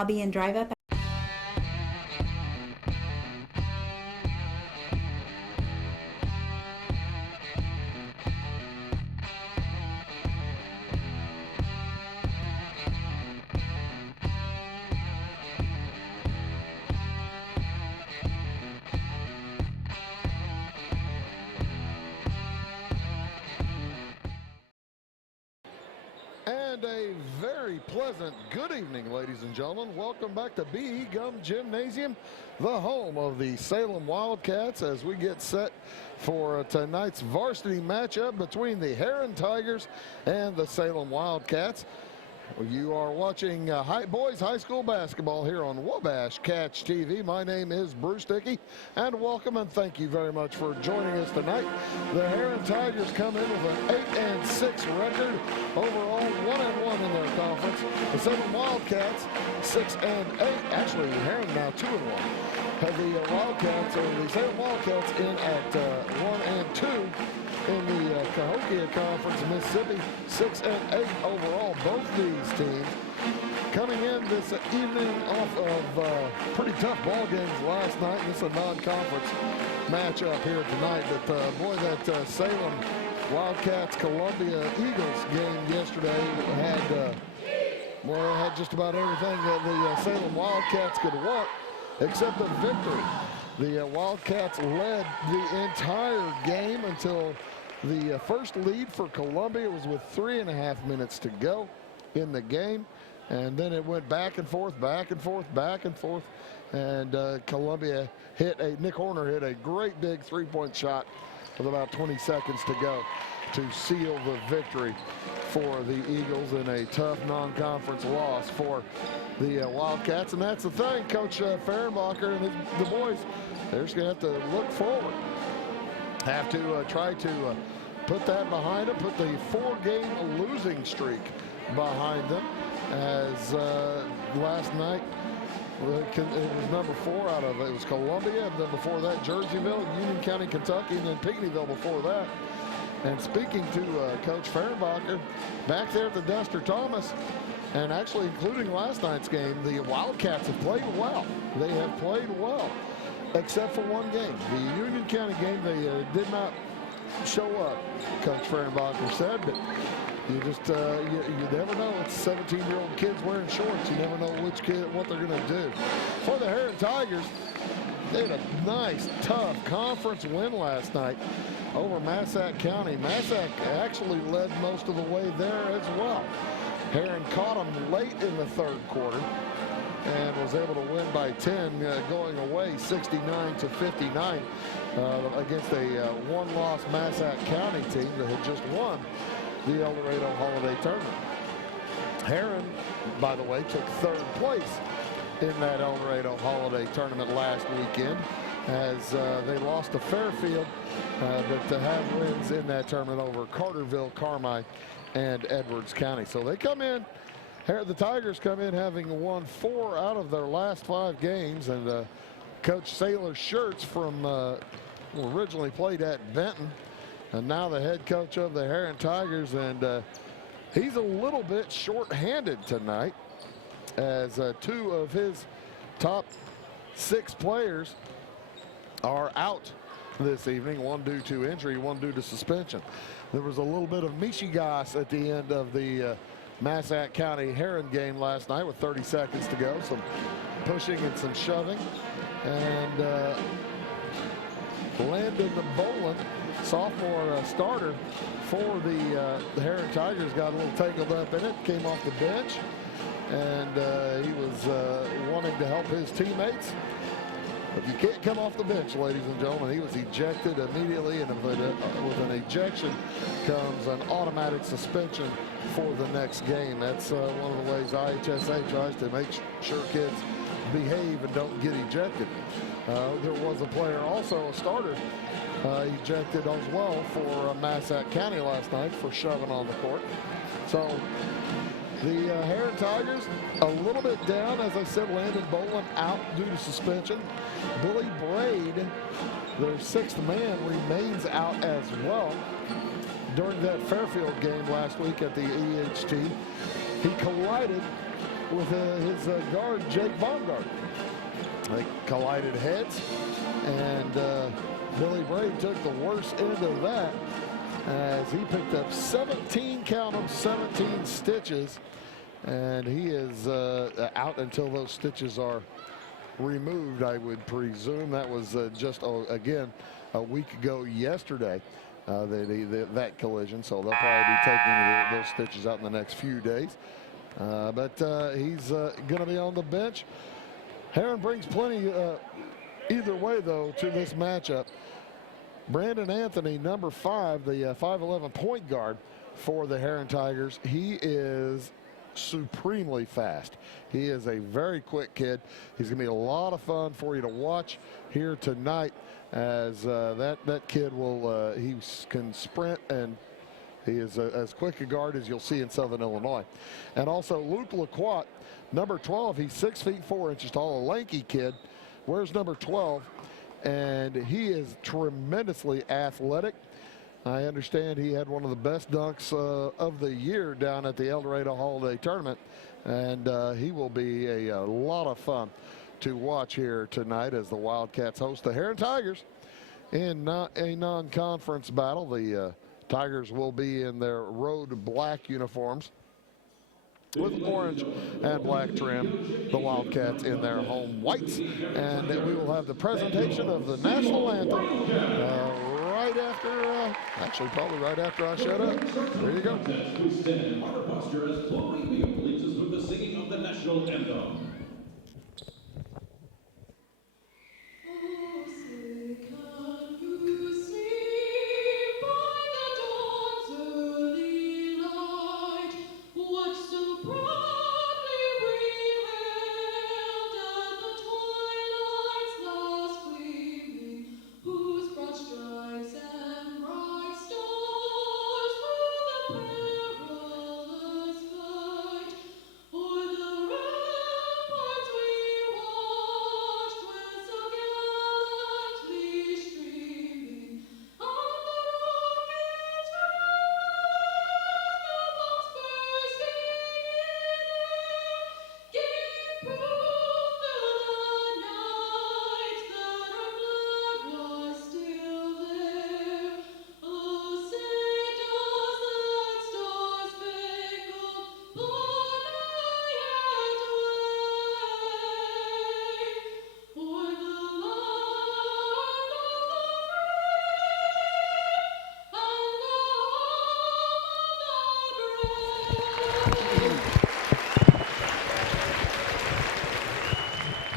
lobby and drive up. And a very pleasant good evening, ladies and gentlemen. Welcome back to B.E. Gum Gymnasium, the home of the Salem Wildcats, as we get set for tonight's varsity matchup between the Herrin Tigers and the Salem Wildcats. You are watching boys high school basketball here on Wabash Catch TV. My name is Bruce Dickey, and welcome and thank you very much for joining us tonight. The Herrin Tigers come in with an 8-6 record, overall 1-1 in their conference. The Salem Wildcats 6-8. Actually, Herrin now 2-1. Have the Wildcats, or the Salem Wildcats, in at 1-2. In the Cahokia Conference, Mississippi, 6-8 overall. Both these teams coming in this evening off of pretty tough ball games last night. This is a non-conference matchup here tonight. But boy, that Salem Wildcats Columbia Eagles game yesterday had just about everything that the Salem Wildcats could want, except a victory. The Wildcats led the entire game until the first lead for Columbia was with 3.5 minutes to go in the game. And then it went back and forth, back and forth, back and forth. And Columbia Nick Horner hit a great big three-point shot with about 20 seconds to go to seal the victory for the Eagles in a tough non-conference loss for the Wildcats. And that's the thing, Coach Fehrenbacher and the boys, they're just going to have to look forward. Have to try to put that behind them, put the 4-game losing streak behind them, as last night it was number 4 out of it. It was Columbia, and then before that Jerseyville, Union County, Kentucky, and then Pinckneyville before that. And speaking to Coach Fehrenbacher, back there at the Duster Thomas, and actually including last night's game, the Wildcats have played well. They have played well, except for one game. The Union County game, they did not show up, Coach Fehrenbacher said, but you just, you never know. It's 17-year-old kids wearing shorts. You never know what they're going to do. For the Herrin Tigers, they had a nice, tough conference win last night over Massac County. Massac actually led most of the way there as well. Herrin caught them late in the third quarter and was able to win by 10, going away 69-59 against a one-loss Massac County team that had just won the El Dorado Holiday Tournament. Herrin, by the way, took third place in that El Dorado Holiday Tournament last weekend, as they lost to Fairfield, but to have wins in that tournament over Carterville, Carmi, and Edwards County. So they come in, the Tigers come in having won 4 out of their last 5 games, and Coach Sailor Shirts from originally played at Benton, and now the head coach of the Herrin Tigers, and he's a little bit short-handed tonight, as 2 of his top 6 players are out this evening, 1 due to injury, 1 due to suspension. There was a little bit of Michigas at the end of the Massac County Herrin game last night with 30 seconds to go, some pushing and some shoving, and Landon Boland, sophomore starter for the Herrin Tigers, got a little tangled up in it, came off the bench, and he was wanting to help his teammates. But you can't come off the bench, ladies and gentlemen. He was ejected immediately, and with an ejection comes an automatic suspension for the next game. That's one of the ways IHSA tries to make sure kids behave and don't get ejected. There was a player, also a starter, ejected as well for Massac County last night for shoving on the court. So the Herrin Tigers a little bit down. As I said, Landon Boland out due to suspension. Billy Braid, their 6th man, remains out as well. During that Fairfield game last week at the EHT, he collided with his guard, Jake Baumgart. They collided heads, and Billy Braid took the worst end of that as he picked up 17, count them, 17 stitches, and he is out until those stitches are removed, I would presume. That was just, again, a week ago yesterday, that collision, so they'll probably be taking those stitches out in the next few days. But he's going to be on the bench. Herrin brings plenty either way, though, to this matchup. Brandon Anthony, number 5, the 5'11" point guard for the Herrin Tigers. He is supremely fast. He is a very quick kid. He's going to be a lot of fun for you to watch here tonight, as that kid will he can sprint, and he is as quick a guard as you'll see in Southern Illinois. And also Luke Lacroix, number 12. He's 6 feet 4 inches tall, a lanky kid. Where's number 12? And he is tremendously athletic. I understand he had one of the best dunks of the year down at the El Dorado Holiday Tournament, and he will be a lot of fun to watch here tonight as the Wildcats host the Herrin Tigers in a non-conference battle. The Tigers will be in their road black uniforms with orange and black trim. The Wildcats in their home whites. And we will have the presentation of the national anthem right after, actually probably right after I shut up. There you go. We stand in our posture as Chloe leads us with the singing of the national anthem.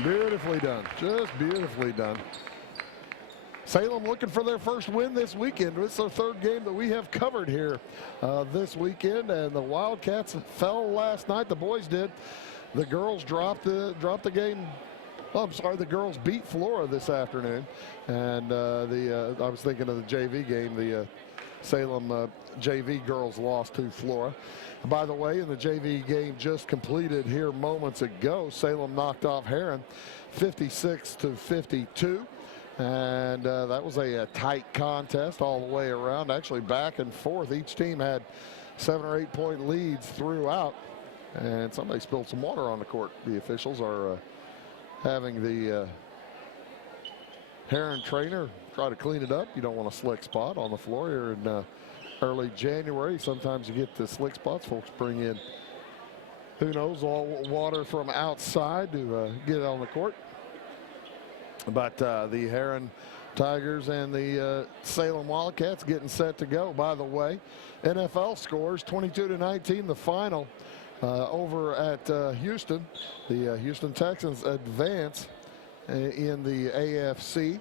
Beautifully done, just beautifully done. Salem looking for their first win this weekend. It's their third game that we have covered here this weekend, and the Wildcats fell last night. The boys did. The girls dropped the game. Oh, I'm sorry, the girls beat Flora this afternoon, and I was thinking of the JV game. The Salem JV girls lost to Flora. By the way, in the JV game just completed here moments ago, Salem knocked off Herrin 56-52. And that was a tight contest all the way around, actually back and forth. Each team had 7 or 8 point leads throughout. And somebody spilled some water on the court. The officials are having the Herrin trainer try to clean it up. You don't want a slick spot on the floor here in early January. Sometimes you get the slick spots. Folks bring in, who knows, all water from outside to get it on the court. But the Herrin Tigers and the Salem Wildcats getting set to go. By the way, NFL scores 22-19, the final over at Houston. The Houston Texans advance in the AFC,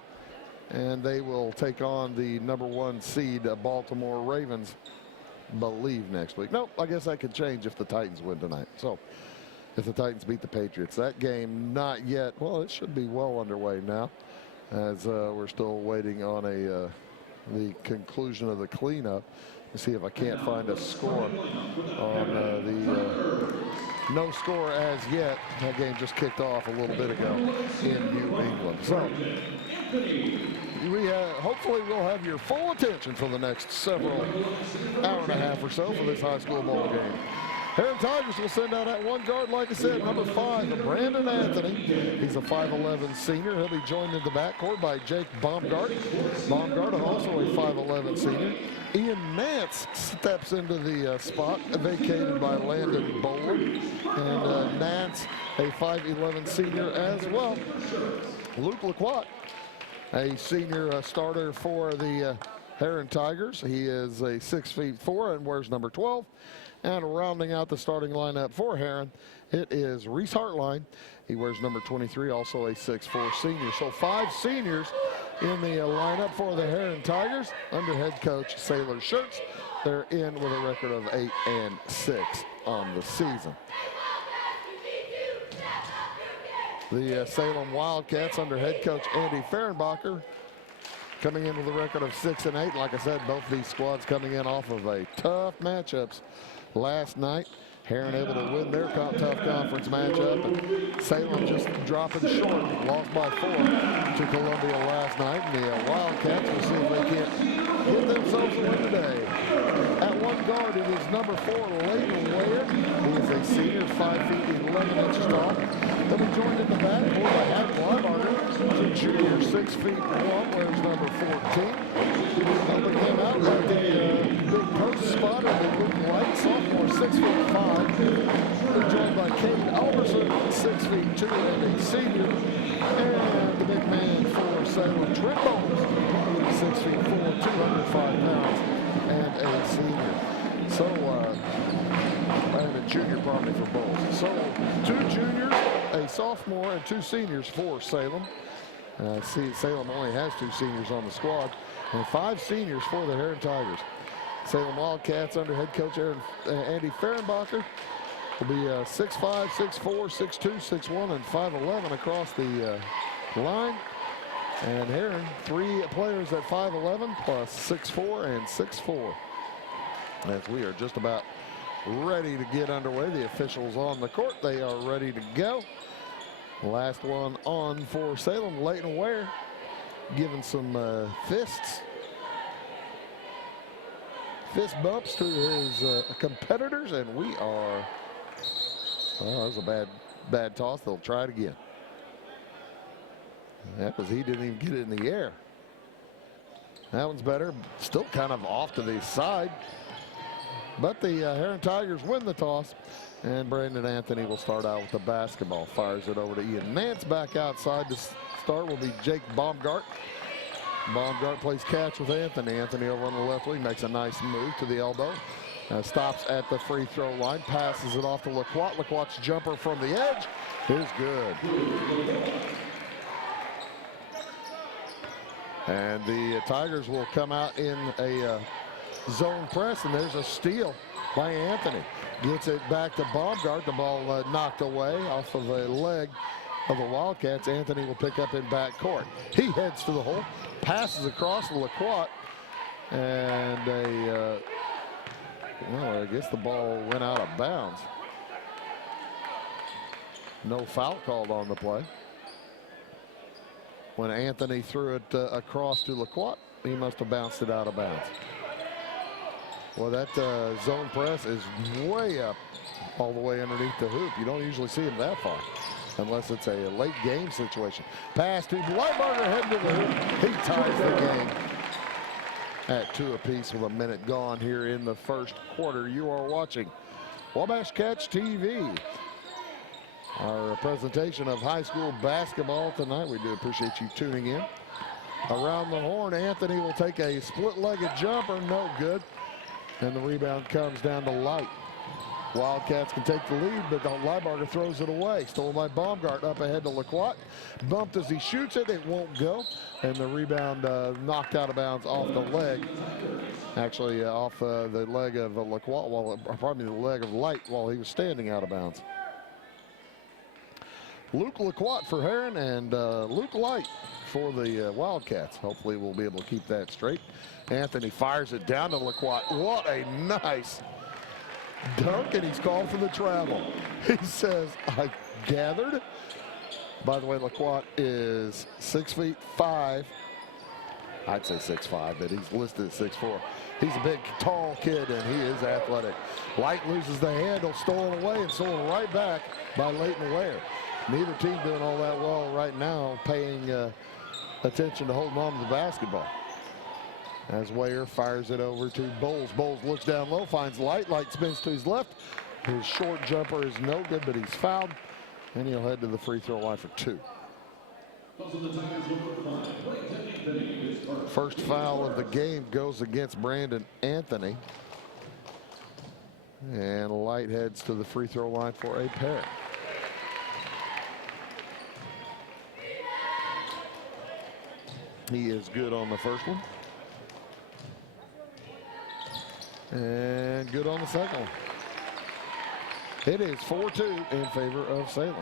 and they will take on the #1 seed Baltimore Ravens, believe, next week. Nope, I guess that could change if the Titans win tonight. So if the Titans beat the Patriots, that game not yet. Well, it should be well underway now, as we're still waiting on the conclusion of the cleanup. Let's see if I can't find a score on the no score as yet. That game just kicked off a little bit ago in New England. So we hopefully we'll have your full attention for the next several hour and a half or so for this high school ball game. Herrin Tigers will send out at one guard, like I said, number 5, Brandon Anthony. He's a 5'11 senior. He'll be joined in the backcourt by Jake Baumgart. Baumgart, also a 5'11 senior. Ian Nance steps into the spot vacated by Landon Bowler. And Nance, a 5'11 senior as well. Luke Laquat, a senior starter for the Herrin Tigers. He is a 6'4" and wears number 12. And rounding out the starting lineup for Herrin, it is Reese Hartline. He wears number 23, also a 6'4" senior. So 5 seniors in the lineup for the Herrin Tigers under head coach Sailor Shirts. They're in with a record of 8-6 on the season. The Salem Wildcats under head coach Andy Fehrenbacher coming in with a record of 6-8. Like I said, both these squads coming in off of a tough matchups last night. Herrin able to win their tough conference matchup, and Salem just dropping short, lost by 4 to Columbia last night. And the Wildcats will see if they can't get themselves a win today. At one guard, it is number 4, Layton Ware. He is a senior, 5 feet 11 inches tall. They'll be joined in the backcourt by Hank Weibarger, junior, 6 feet 1, wears number 14. Helping him out by the big post spot of the Luke Light, sophomore, 6'5". They're joined by Cade Alberson, 6 feet 2, and a senior. And the big man for Salem, Trent Bowles, 6 feet 4, 205 pounds, and a senior. So, and a junior probably for Bowles. So, 2 juniors, a sophomore, and 2 seniors for Salem. See, Salem only has 2 seniors on the squad, and 5 seniors for the Herrin Tigers. Salem Wildcats under head coach Andy Fehrenbacher will be 6'5", 6'4", 6'2", 6'1", and 5'11" across the line. And Herrin, 3 players at 5'11", plus 6'4", and 6'4". As we are just about ready to get underway. The officials on the court. They are ready to go. Last one on for Salem, Layton Ware, giving some fist bumps to his competitors, and we are, oh, that was a bad toss. They'll try it again. That was, he didn't even get it in the air. That one's better, still kind of off to the side. But the Herrin Tigers win the toss, and Brandon Anthony will start out with the basketball. Fires it over to Ian Nance. Back outside to start will be Jake Baumgart. Baumgart plays catch with Anthony. Anthony over on the left wing makes a nice move to the elbow. Stops at the free throw line, passes it off to Laquat. Laquat's jumper from the edge is good. And the Tigers will come out in a zone press, and there's a steal by Anthony. Gets it back to Baumgart. The ball knocked away off of a leg of the Wildcats. Anthony will pick up in backcourt. He heads to the hole, passes across to Laquat, and well, I guess the ball went out of bounds. No foul called on the play. When Anthony threw it across to Laquat, he must have bounced it out of bounds. Well, that zone press is way up all the way underneath the hoop. You don't usually see him that far unless it's a late game situation. Pass to Lightbarger heading to the hoop. He ties the game at 2 apiece with a minute gone here in the first quarter. You are watching Wabash Catch TV. Our presentation of high school basketball tonight. We do appreciate you tuning in. Around the horn, Anthony will take a split-legged jumper, no good. And the rebound comes down to Light. Wildcats can take the lead, but Lightbarger throws it away. Stolen by Baumgart, up ahead to Laquat. Bumped as he shoots it, it won't go. And the rebound knocked out of bounds off the leg. Actually, off the leg of Laquat, pardon me, the leg of Light while he was standing out of bounds. Luke Laquat for Herrin and Luke Light for the Wildcats. Hopefully we'll be able to keep that straight. Anthony fires it down to Laquat. What a nice dunk, and he's called for the travel. He says, I gathered. By the way, Laquat is 6'5", I'd say 6'5", but he's listed at 6'4". He's a big, tall kid, and he is athletic. Light loses the handle, stolen away, and stolen right back by Leighton Ware. Neither team doing all that well right now, paying attention to holding on to the basketball. As Ware fires it over to Bowles. Bowles looks down low, finds Light. Light spins to his left. His short jumper is no good, but he's fouled, and he'll head to the free throw line for 2. First foul of the game goes against Brandon Anthony. And Light heads to the free throw line for a pair. He is good on the first one. And good on the second one. It is 4-2 in favor of Salem.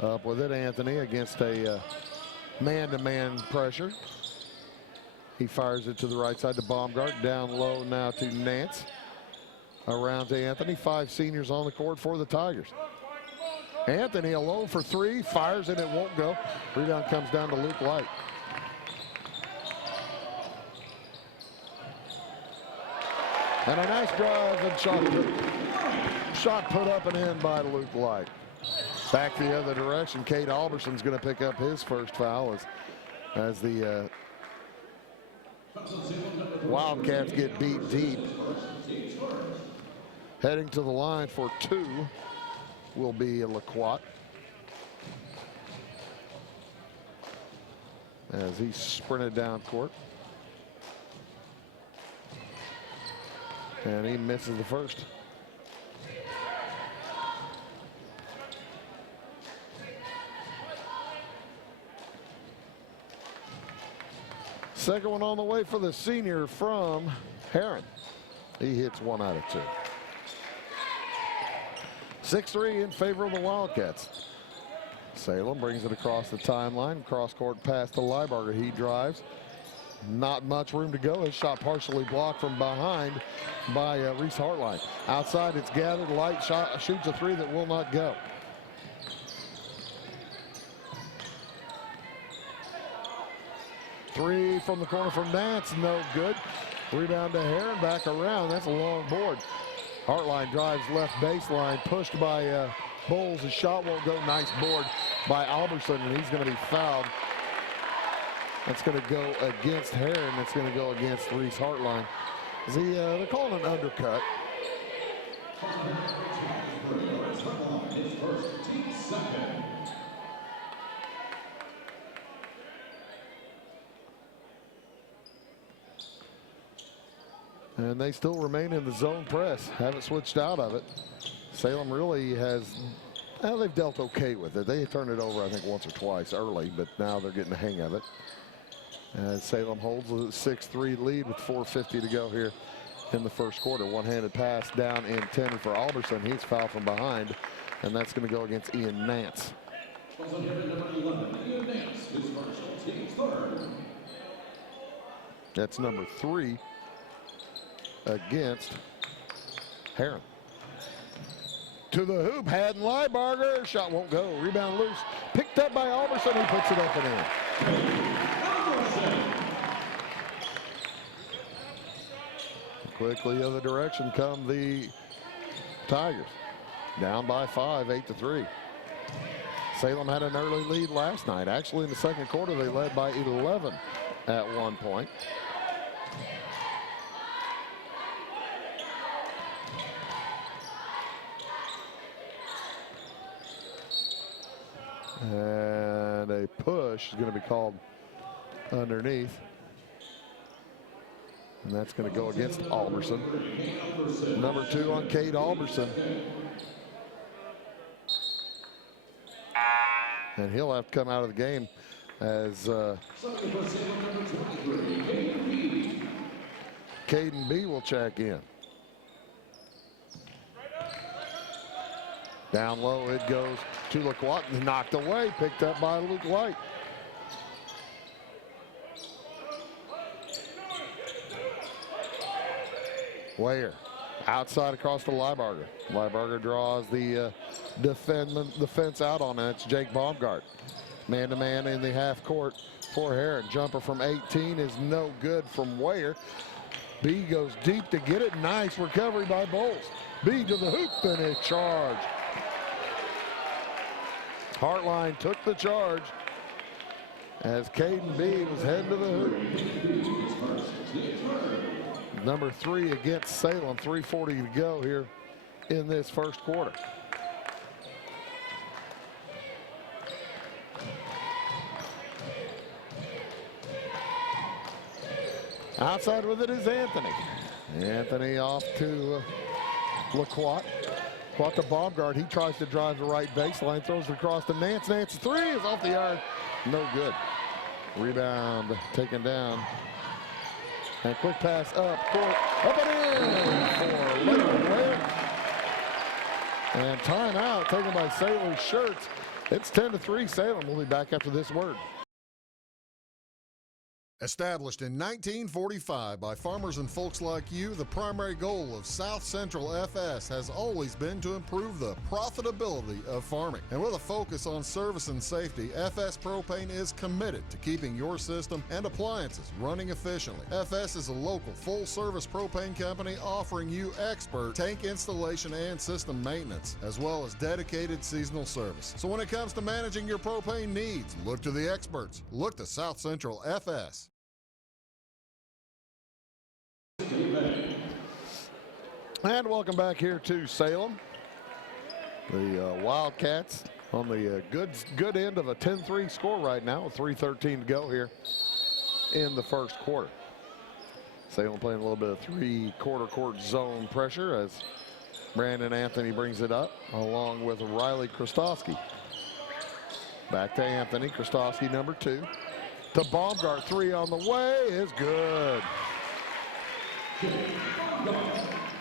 Up with it, Anthony against a man-to-man pressure. He fires it to the right side to Baumgart. Down low now to Nance. Around to Anthony. 5 seniors on the court for the Tigers. Anthony alone for 3. Fires and it won't go. Rebound comes down to Luke Light. And a nice drive and shot put up and in by Luke Light. Back the other direction, Cade Alberson's going to pick up his first foul as the Wildcats get beat deep. Heading to the line for 2 will be Laquat. As he sprinted down court. And he misses the first. Second one on the way for the senior from Herrin. He hits 1 out of 2. 6-3 in favor of the Wildcats. Salem brings it across the timeline. Cross-court pass to Liebarger. He drives. Not much room to go. His shot partially blocked from behind by Reese Hartline. Outside, it's gathered. Light shoots a 3 that will not go. Three from the corner from Nance, no good. Rebound to Herrin, back around. That's a long board. Hartline drives left baseline, pushed by Bowles. His shot won't go. Nice board by Alberson, and he's going to be fouled. That's going to go against Herrin. That's going to go against Reese Hartline. They're calling an undercut. And they still remain in the zone press. Haven't switched out of it. Salem really has, well, they've dealt okay with it. They turned it over, I think, once or twice early, but now they're getting the hang of it. As Salem holds a 6-3 lead with 4:50 to go here in the first quarter. One-handed pass down intended for Alberson. He's fouled from behind, and that's going to go against Ian Nance. That's number 3 against Herrin. To the hoop, Haddon Liebarger. Shot won't go. Rebound loose. Picked up by Alberson. He puts it up and in. Quickly the other direction come the Tigers. Down by 5, 8-3. Salem had an early lead last night. Actually, in the second quarter, they led by 11 at one point. And a push is going to be called underneath. And that's going to go against Alberson. Number 2 on Cade Alberson. And he'll have to come out of the game as Caden B will check in. Down low it goes to Laquat, knocked away, picked up by Luke Light. Ware outside across to Liebarger. Liebarger draws the defense out on it. It's Jake Baumgart. Man-to-man in the half court for Herrin. Jumper from 18 is no good from Ware. B goes deep to get it. Nice recovery by Bowles. B to the hoop and a charge. Hartline took the charge as Caden B was heading to the hoop. Number 3 against Salem. 3:40 to go here in this first quarter. Outside with it is Anthony. Anthony off to LaQuat. Quat to Baumgart. He tries to drive the right baseline. Throws it across to Nance. Nance 3 is off the arc. No good. Rebound taken down. And quick pass up court. Up and in for Lakeland Ware. And timeout taken by Sailor Shirts. It's 10-3 Salem. We'll be back after this word. Established in 1945 by farmers and folks like you, the primary goal of South Central FS has always been to improve the profitability of farming. And with a focus on service and safety, FS Propane is committed to keeping your system and appliances running efficiently. FS is a local full-service propane company offering you expert tank installation and system maintenance, as well as dedicated seasonal service. So when it comes to managing your propane needs, look to the experts. Look to South Central FS. And welcome back here to Salem. The Wildcats on the good end of a 10-3 score right now with 3:13 to go here in the first quarter. Salem playing a little bit of three-quarter court zone pressure as Brandon Anthony brings it up along with Riley Krastowski. Back to Anthony. Krastowski number 2. To Baumgart. 3 on the way is good.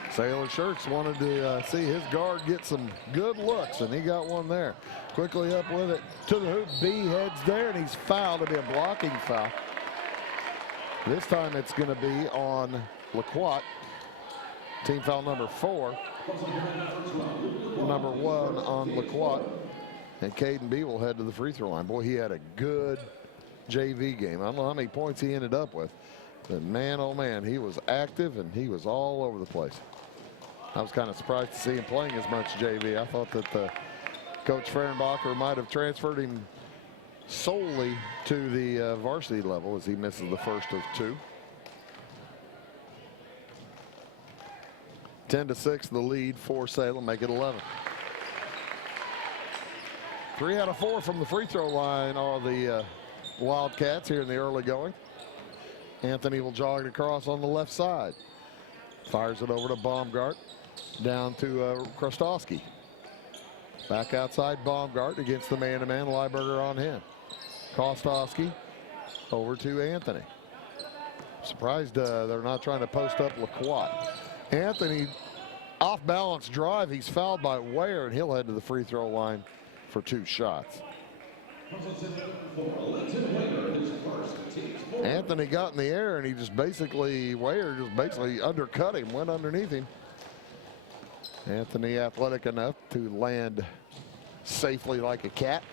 Sailor Shirts wanted to see his guard get some good looks, and he got one there. Quickly up with it to the hoop. B heads there, and he's fouled. It'll be a blocking foul. This time it's going to be on LaQuat. Team foul number 4. Number 1 on LaQuat. And Caden B will head to the free throw line. Boy, he had a good JV game. I don't know how many points he ended up with. But man, oh man, he was active and he was all over the place. I was kind of surprised to see him playing as much JV. I thought that Coach Fehrenbacher might have transferred him solely to the varsity level as he misses the first of 2. 10-6 the lead for Salem, make it 11. 3 out of 4 from the free throw line are the Wildcats here in the early going. Anthony will jog it across on the left side. Fires it over to Baumgart. Down to Krastowski. Back outside Baumgart against the man-to-man. Lieberger on him. Krastowski over to Anthony. Surprised they're not trying to post up LaQuat. Anthony off balance drive. He's fouled by Ware, and he'll head to the free throw line for 2 shots. Anthony got in the air and he just basically, Ware just basically undercut him, went underneath him. Anthony athletic enough to land safely like a cat.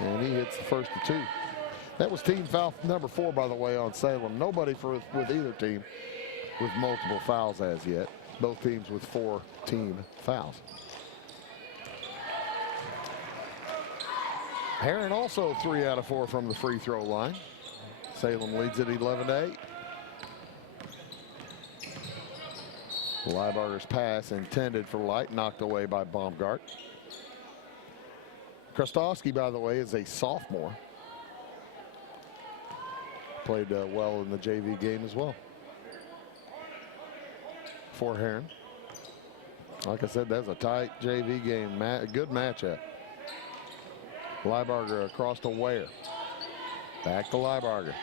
And he hits the first of 2. That was team foul number 4, by the way, on Salem. Nobody with either team with multiple fouls as yet. Both teams with 4 team fouls. Herrin also 3 out of 4 from the free throw line. Salem leads at 11-8. Lieberger's pass intended for Light, knocked away by Baumgart. Krastowski, by the way, is a sophomore. Played well in the JV game as well for Herrin. Like I said, that's a tight JV game. Good matchup. Lieberger across to Ware. Back to Lieberger.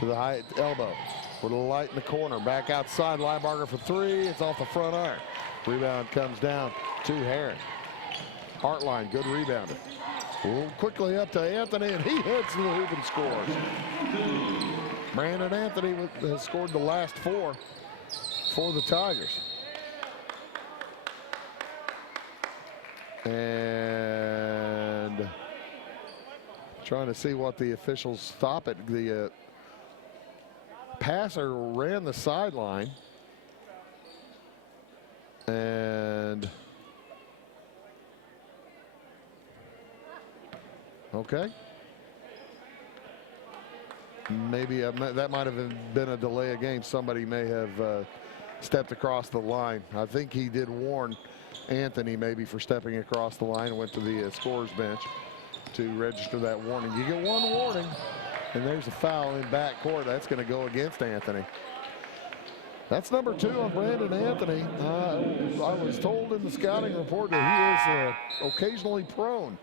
To the high elbow. With a Light in the corner. Back outside. Lieberger for 3. It's off the front arm. Rebound comes down to Herrin. Hartline, good rebounder. Quickly up to Anthony, and he hits the hoop and scores. Brandon Anthony has scored the last 4 for the Tigers. And Trying to see what the officials stop it. The passer ran the sideline. And okay. Maybe that might have been a delay of game. Somebody may have stepped across the line. I think he did warn Anthony maybe for stepping across the line and went to the scorer's bench to register that warning. You get one warning, and there's a foul in backcourt. That's going to go against Anthony. That's number 2 on Brandon Anthony. I was told in the scouting report that he is occasionally prone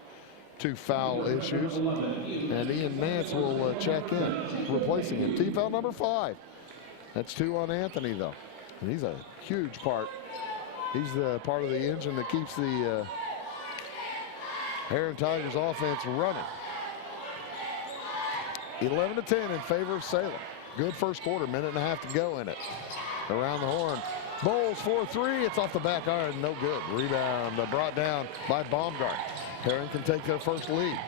to foul issues, and Ian Nance will check in, replacing him. Team foul number 5. That's 2 on Anthony, though. And he's a huge part. He's the part of the engine that keeps the Herrin Tigers offense running. 11-10 in favor of Salem. Good first quarter, minute and a half to go in it. Around the horn. Bowles for 3. It's off the back iron. No good. Rebound brought down by Baumgart. Herrin can take their first lead.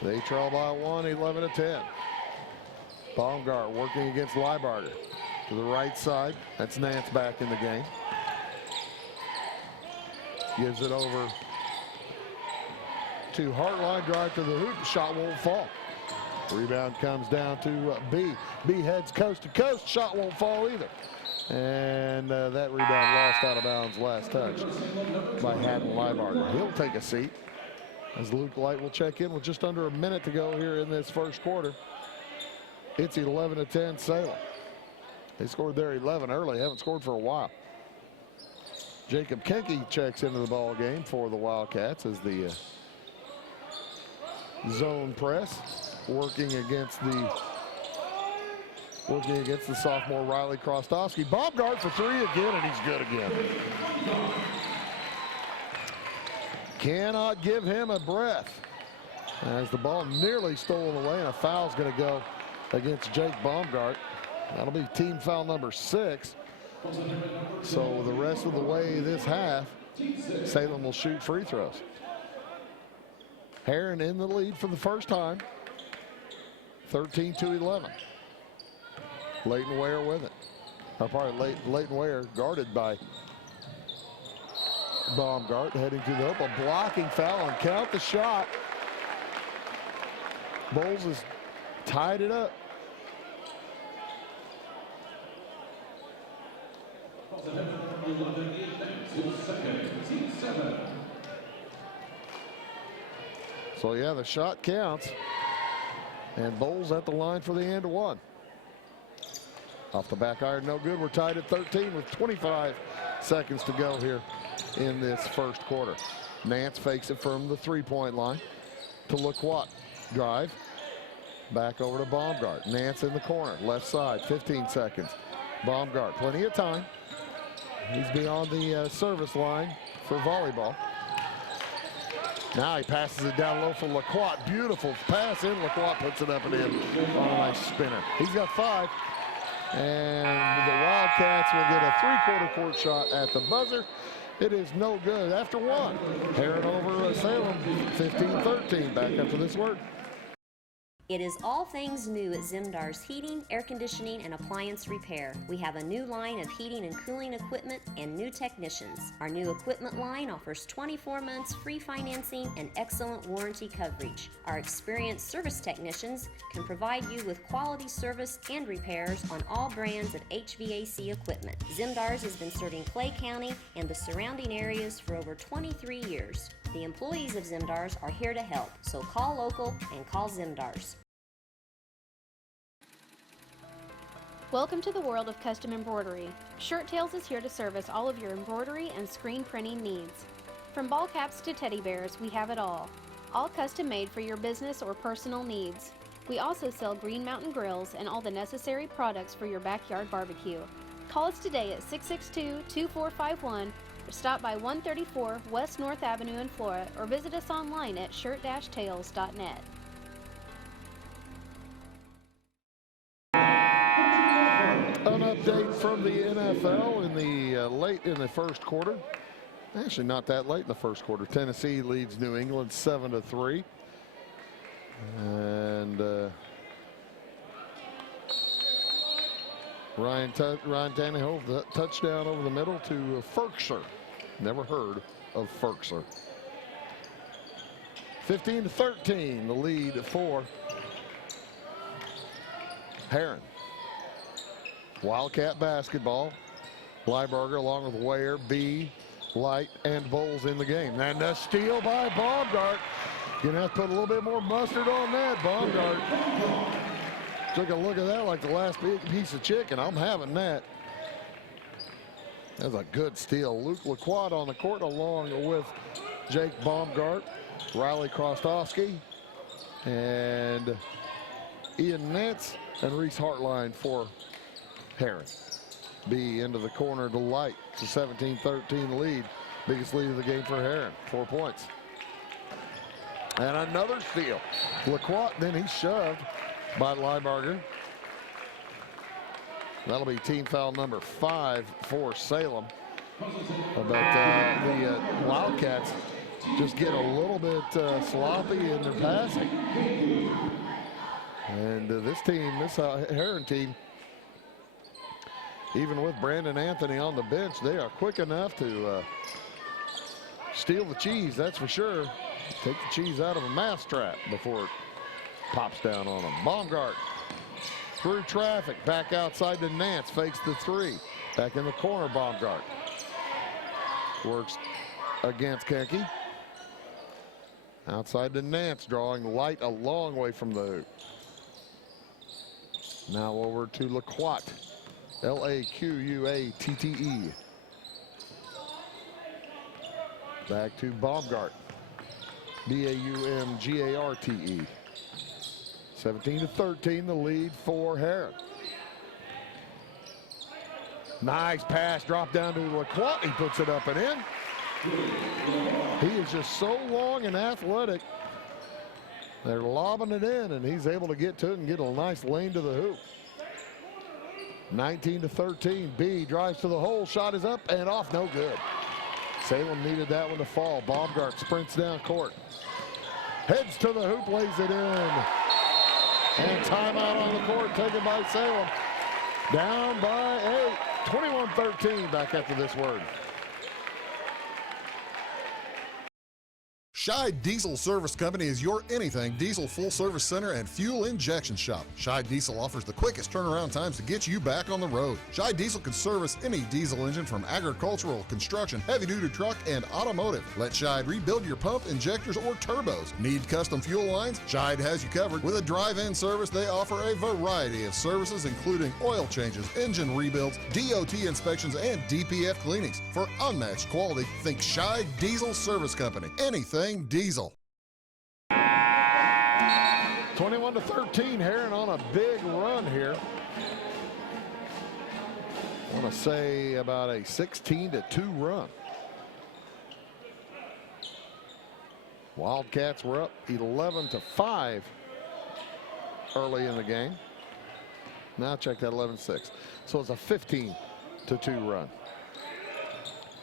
They trail by 1, 11-10. Baumgart working against Leibarger. To the right side. That's Nance back in the game. Gives it over to Hartline. Drive to the hoop. Shot won't fall. Rebound comes down to B. B heads coast to coast. Shot won't fall either. And that rebound lost out of bounds last touch by Haddon Leibarger. He'll take a seat as Luke Light will check in with just under a minute to go here in this first quarter. It's 11-10 Salem. They scored their 11 early. Haven't scored for a while. Jacob Kenke checks into the ball game for the Wildcats as the zone press working against the sophomore Riley Krostowski. Baumgart for 3 again, and he's good again. Cannot give him a breath as the ball nearly stolen away, and a foul's going to go against Jake Baumgart. That'll be team foul number 6. So the rest of the way this half, Salem will shoot free throws. Herrin in the lead for the first time, 13-11. Leighton Ware with it. Leighton Ware guarded by Baumgart, heading to the hoop. A blocking foul, and count the shot. Bowles has tied it up. So yeah, the shot counts, and Bowles at the line for the and one. Off the back iron, no good. We're tied at 13 with 25 seconds to go here in this first quarter. Nance fakes it from the three-point line to Lacroix. Drive back over to Baumgart. Nance in the corner, left side, 15 seconds. Baumgart, plenty of time. He's beyond the service line for volleyball. Now he passes it down low for Lacroix. Beautiful pass in. Lacroix puts it up and in on a nice spinner. He's got 5. And the Wildcats will get a three-quarter court shot at the buzzer. It is no good after 1. Herrin over Salem, 15-13. Back after this word. It is all things new at Zimdar's Heating, Air Conditioning, and Appliance Repair. We have a new line of heating and cooling equipment and new technicians. Our new equipment line offers 24 months free financing and excellent warranty coverage. Our experienced service technicians can provide you with quality service and repairs on all brands of HVAC equipment. Zimdar's has been serving Clay County and the surrounding areas for over 23 years. The employees of Zimdar's are here to help, so call local and call Zimdar's. Welcome to the world of custom embroidery. Shirt Tales is here to service all of your embroidery and screen printing needs. From ball caps to teddy bears, we have it all. All custom made for your business or personal needs. We also sell Green Mountain grills and all the necessary products for your backyard barbecue. Call us today at 662-2451 or stop by 134 West North Avenue in Flora or visit us online at shirt-tales.net. An update from the NFL in the late in the first quarter. Actually, not that late in the first quarter. Tennessee leads New England 7-3. And Ryan Tannehill, the touchdown over the middle to Ferkser. Never heard of Ferkser. 15-13, the lead for Herrin. Wildcat basketball. Lieberger along with Ware, B, Light, and Bowles in the game. And a steal by Baumgart. Gonna have to put a little bit more mustard on that. Baumgart took a look at that like the last big piece of chicken. I'm having that. That's a good steal. Luke LaQuad on the court along with Jake Baumgart, Riley Krostowski, and Ian Nance, and Reese Hartline for Herrin. B into the corner to Light. It's a 17-13 lead. Biggest lead of the game for Herrin. 4 points. And another steal. LaQuat, then he's shoved by Lieberger. That'll be team foul number 5 for Salem. But the Wildcats just get a little bit sloppy in their passing. And this team, this Herrin team, even with Brandon Anthony on the bench, they are quick enough to steal the cheese, that's for sure. Take the cheese out of a mousetrap before it pops down on them. Baumgart through traffic, back outside to Nance, fakes the three. Back in the corner, Baumgart. Works against Kenke. Outside to Nance, drawing Light a long way from the hoop. Now over to LaQuat. L-A-Q-U-A-T-T-E. Back to Baumgart. B-A-U-M-G-A-R-T-E. 17-13, the lead for Herrin. Nice pass, drop down to LaQuat. He puts it up and in. He is just so long and athletic. They're lobbing it in, and he's able to get to it and get a nice lane to the hoop. 19-13, B drives to the hole, shot is up and off, no good. Salem needed that one to fall. Baumgart sprints down court. Heads to the hoop, lays it in. And timeout on the court taken by Salem. Down by 8, 21-13 back after this word. Scheid Diesel Service Company is your anything diesel full service center and fuel injection shop. Scheid Diesel offers the quickest turnaround times to get you back on the road. Scheid Diesel can service any diesel engine from agricultural, construction, heavy-duty truck, and automotive. Let Scheid rebuild your pump, injectors, or turbos. Need custom fuel lines? Scheid has you covered. With a drive-in service, they offer a variety of services, including oil changes, engine rebuilds, DOT inspections, and DPF cleanings. For unmatched quality, think Scheid Diesel Service Company. Anything diesel. 21-13, Herrin on a big run here. I want to say about a 16-2 run. Wildcats were up 11-5 early in the game. Now check that, 11-6. So it's a 15-2 run.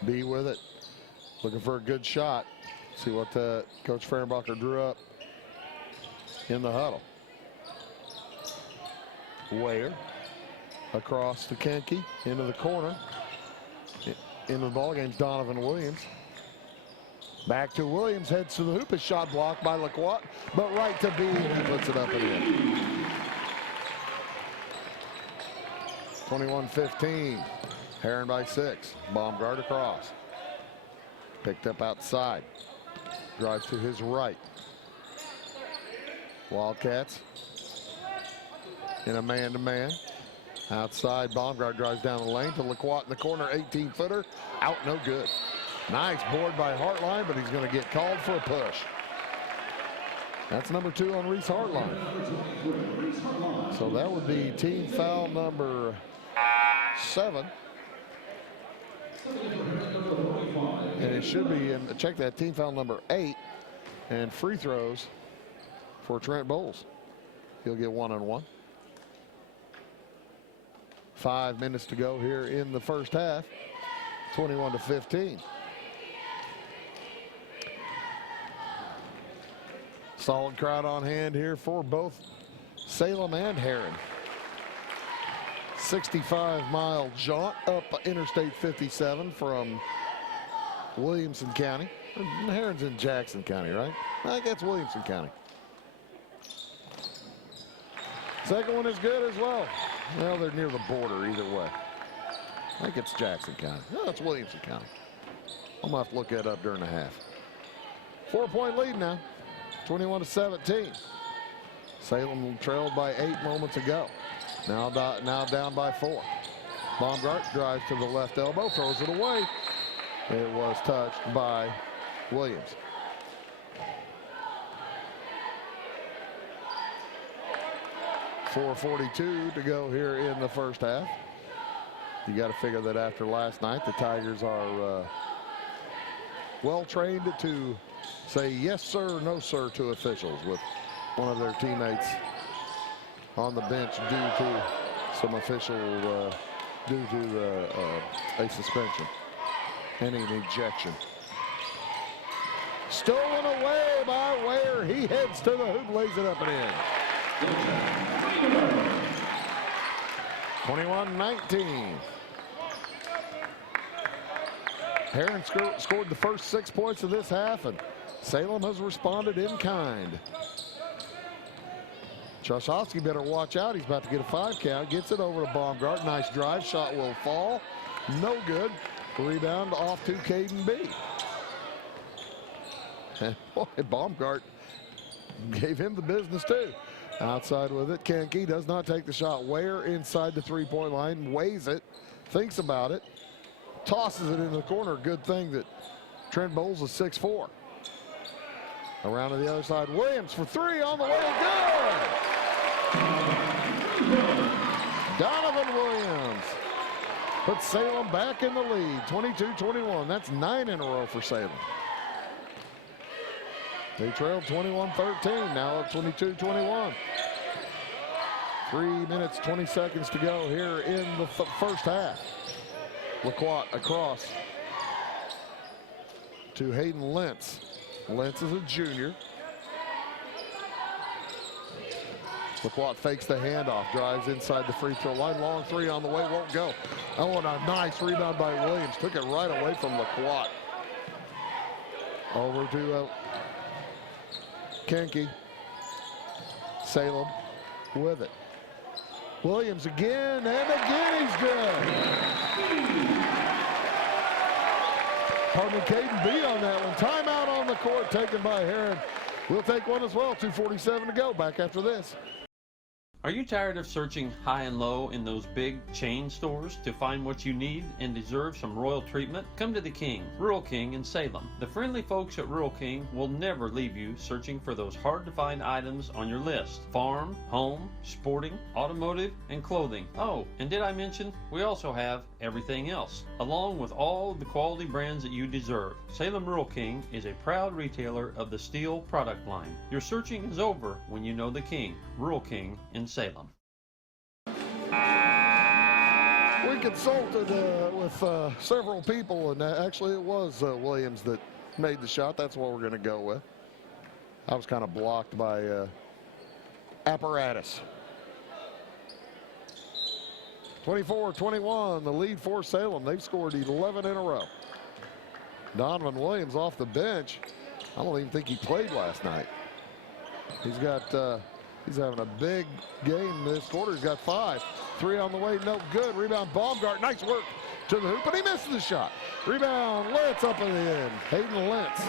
B with it, looking for a good shot. See what Coach Fehrenbacher drew up in the huddle. Ware across to Kenke, into the corner. Into the ball game, Donovan Williams. Back to Williams, heads to the hoop. His shot blocked by LaQuat, but right to B, and he puts it up and in. 21-15, Herrin by 6. Baumgart across. Picked up outside. Drives to his right. Wildcats in a man-to-man. Outside, Baumgart drives down the lane to LaQuat in the corner, 18-footer. Out, no good. Nice board by Hartline, but he's going to get called for a push. That's number 2 on Reese Hartline. So that would be team foul number 7. And it should be, and check that, team foul number 8, and free throws for Trent Bowles. He'll get 1-on-1. 5 minutes to go here in the first half. 21-15. Solid crowd on hand here for both Salem and Herrin. 65-mile jaunt up Interstate 57 from Williamson County. Herrin's in Jackson County, right? I think that's Williamson County. Second one is good as well. Well, they're near the border either way. I think it's Jackson County. No, it's Williamson County. I'm going to have to look that up during the half. 4-point lead now, 21-17. Salem trailed by 8 moments ago. Now down by 4. Baumgart drives to the left elbow, throws it away. It was touched by Williams. .442 to go here in the first half. You got to figure that after last night, the Tigers are well trained to say yes sir, no sir to officials, with one of their teammates on the bench due to some official, due to a suspension and an ejection. Stolen away by Ware. He heads to the hoop, lays it up and in. 21-19. Herrin scored the first 6 points of this half, and Salem has responded in kind. Choshovsky better watch out. He's about to get a 5 count. Gets it over to Baumgart. Nice drive. Shot will fall. No good. Rebound off to Caden B. And boy, Baumgart gave him the business too. Outside with it. Kenke does not take the shot. Ware inside the 3-point line. Weighs it. Thinks about it. Tosses it into the corner. Good thing that Trent Bowles is 6'4". Around to the other side. Williams for 3 on the way. Good! Donovan Williams puts Salem back in the lead. 22-21. That's 9 in a row for Salem. They trailed 21-13. Now up 22-21. 3 minutes, 20 seconds to go here in the first half. LaQuat across to Hayden Lentz. Lentz is a junior. LaQuat fakes the handoff, drives inside the free throw line. Long 3 on the way, won't go. Oh, and a nice rebound by Williams. Took it right away from LaQuat. Over to Kenke. Salem with it. Williams again, and again he's good. Pardon, Caden B on that one. Timeout on the court taken by Herrin. We'll take one as well. 2:47 to go. Back after this. Are you tired of searching high and low in those big chain stores to find what you need and deserve some royal treatment? Come to the King, Rural King in Salem. The friendly folks at Rural King will never leave you searching for those hard to find items on your list. Farm, home, sporting, automotive, and clothing. Oh, and did I mention we also have everything else, along with all the quality brands that you deserve. Salem Rural King is a proud retailer of the steel product line. Your searching is over when you know the King, Rural King in Salem. We consulted with several people, and actually it was Williams that made the shot. That's what we're going to go with. I was kind of blocked by apparatus. 24-21, the lead for Salem. They've scored 11 in a row. Donovan Williams off the bench. I don't even think he played last night. He's got he's having a big game this quarter. He's got 5. 3 on the way, no good. Rebound, Baumgart. Nice work to the hoop, but he misses the shot. Rebound, Lentz up in the end. Hayden Lentz.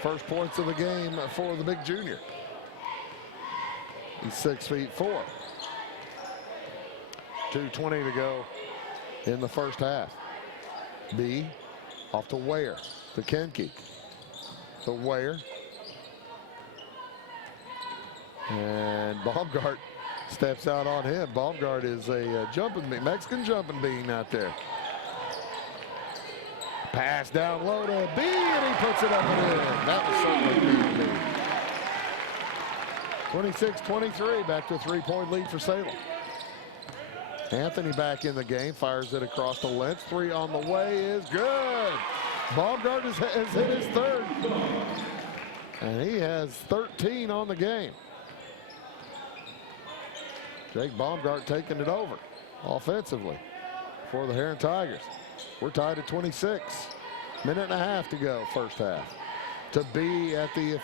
First points of the game for the big junior. He's 6'4". 2:20 to go in the first half. B off to Ware, to Kenke, to Ware. And Baumgart steps out on him. Baumgart is a Mexican jumping bean out there. Pass down low to B, and he puts it up and in. That was certainly 26-23, back to a 3-point lead for Salem. Anthony back in the game, fires it across to Lentz. 3 on the way is good. Baumgart has hit his 3rd. And he has 13 on the game. Jake Baumgart taking it over offensively for the Herrin Tigers. We're tied at 26. Minute and a half to go, first half. To be at the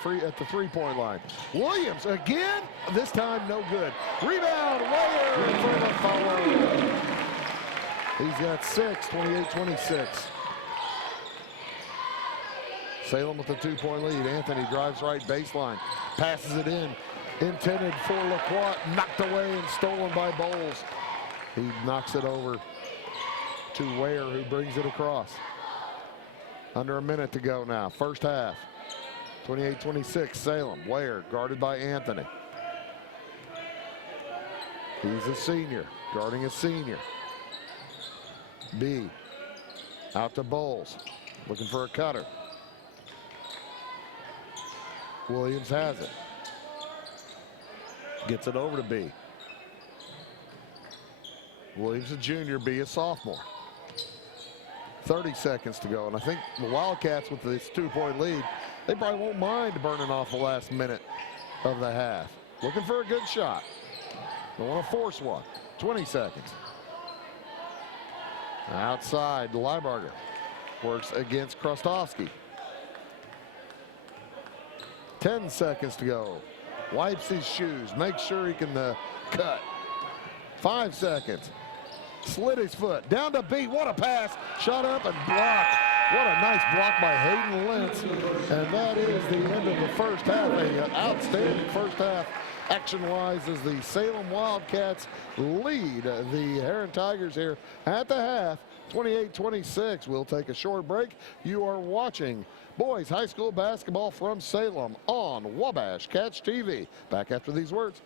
three-point line. Williams again, this time no good. Rebound, Wayer for the follow. He's got 6, 28-26. Salem with the 2-point lead. Anthony drives right baseline, passes it in. Intended for Lacroix, knocked away and stolen by Bowles. He knocks it over to Wayer, who brings it across. Under a minute to go now, first half. 28-26, Salem. Wayer guarded by Anthony. He's a senior, guarding a senior. B, out to Bowles, looking for a cutter. Williams has it. Gets it over to B. Williams a junior, B a sophomore. 30 seconds to go, and I think the Wildcats with this 2-point lead, they probably won't mind burning off the last minute of the half. Looking for a good shot. Don't want to force one. 20 seconds. Outside, Leiberger works against Krostowski. 10 seconds to go. Wipes his shoes, makes sure he can cut. 5 seconds. Slid his foot, down to B, what a pass. Shot up and blocked. What a nice block by Hayden Lentz. And that is the end of the first half. An outstanding first half action-wise as the Salem Wildcats lead the Herrin Tigers here at the half, 28-26. We'll take a short break. You are watching boys high school basketball from Salem on Wabash Catch TV. Back after these words.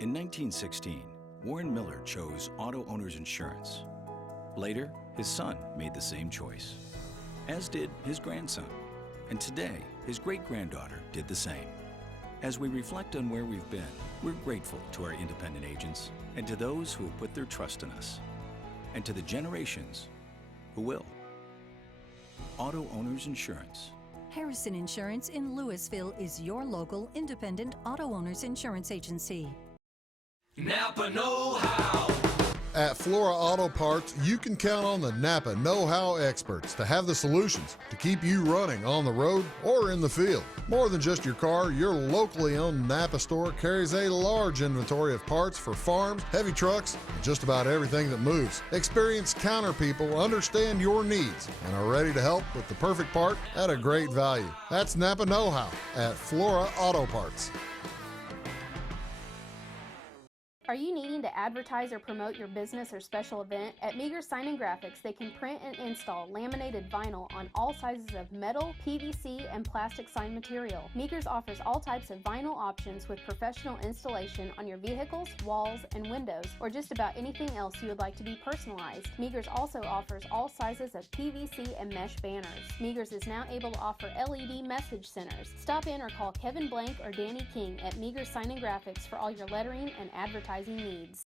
In 1916, Warren Miller chose Auto Owners Insurance. Later, his son made the same choice, as did his grandson. And today, his great-granddaughter did the same. As we reflect on where we've been, we're grateful to our independent agents and to those who have put their trust in us, and to the generations who will. Auto Owners Insurance. Harrison Insurance in Louisville is your local independent auto owners insurance agency. Napa know-how. At Flora Auto Parts, you can count on the Napa know-how experts to have the solutions to keep you running on the road or in the field. More than just your car, your locally owned Napa store carries a large inventory of parts for farms, heavy trucks, and just about everything that moves. Experienced counter people understand your needs and are ready to help with the perfect part at a great value. That's Napa know-how at Flora Auto Parts. Are you needing to advertise or promote your business or special event? At Meager Sign and Graphics, they can print and install laminated vinyl on all sizes of metal, PVC, and plastic sign material. Meagers offers all types of vinyl options with professional installation on your vehicles, walls, and windows, or just about anything else you would like to be personalized. Meagers also offers all sizes of PVC and mesh banners. Meagers is now able to offer LED message centers. Stop in or call Kevin Blank or Danny King at Meager Sign and Graphics for all your lettering and advertising needs.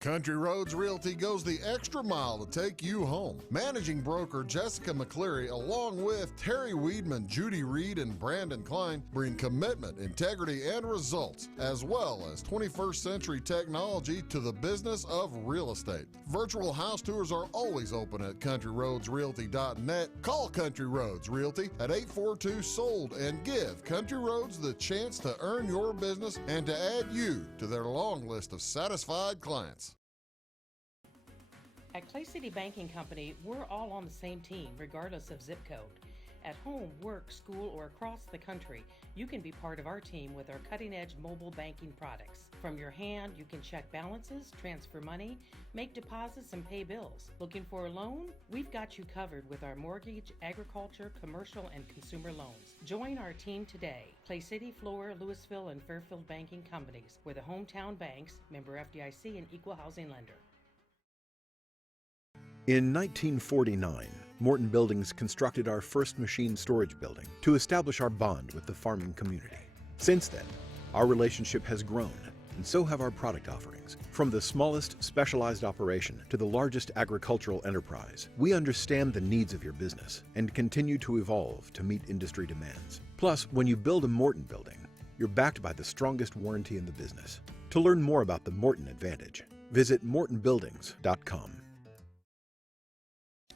Country Roads Realty goes the extra mile to take you home. Managing broker Jessica McCleary, along with Terry Weedman, Judy Reed, and Brandon Klein, bring commitment, integrity, and results, as well as 21st century technology to the business of real estate. Virtual house tours are always open at countryroadsrealty.net. Call Country Roads Realty at 842-SOLD and give Country Roads the chance to earn your business and to add you to their long list of satisfied clients. At Clay City Banking Company, we're all on the same team, regardless of zip code. At home, work, school, or across the country, you can be part of our team with our cutting-edge mobile banking products. From your hand, you can check balances, transfer money, make deposits, and pay bills. Looking for a loan? We've got you covered with our mortgage, agriculture, commercial, and consumer loans. Join our team today. Clay City, Flora, Louisville, and Fairfield Banking Companies. We're the hometown banks, member FDIC, and equal housing lender. In 1949, Morton Buildings constructed our first machine storage building to establish our bond with the farming community. Since then, our relationship has grown and so have our product offerings. From the smallest specialized operation to the largest agricultural enterprise, we understand the needs of your business and continue to evolve to meet industry demands. Plus, when you build a Morton building, you're backed by the strongest warranty in the business. To learn more about the Morton Advantage, visit mortonbuildings.com.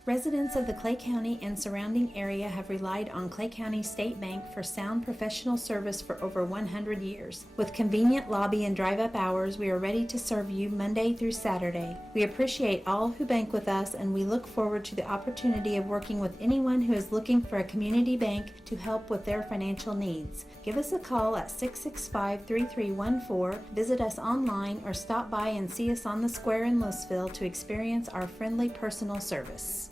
Residents of the Clay County and surrounding area have relied on Clay County State Bank for sound professional service for over 100 years. With convenient lobby and drive-up hours, we are ready to serve you Monday through Saturday. We appreciate all who bank with us, and we look forward to the opportunity of working with anyone who is looking for a community bank to help with their financial needs. Give us a call at 665-3314, visit us online, or stop by and see us on the square in Louisville to experience our friendly personal service.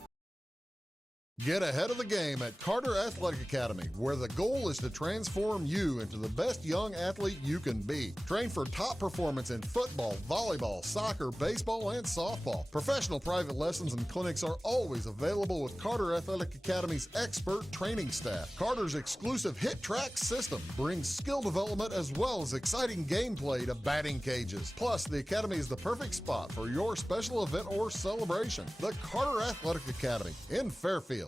Get ahead of the game at Carter Athletic Academy, where the goal is to transform you into the best young athlete you can be. Train for top performance in football, volleyball, soccer, baseball, and softball. Professional private lessons and clinics are always available with Carter Athletic Academy's expert training staff. Carter's exclusive Hit Track system brings skill development as well as exciting gameplay to batting cages. Plus, the Academy is the perfect spot for your special event or celebration. The Carter Athletic Academy in Fairfield.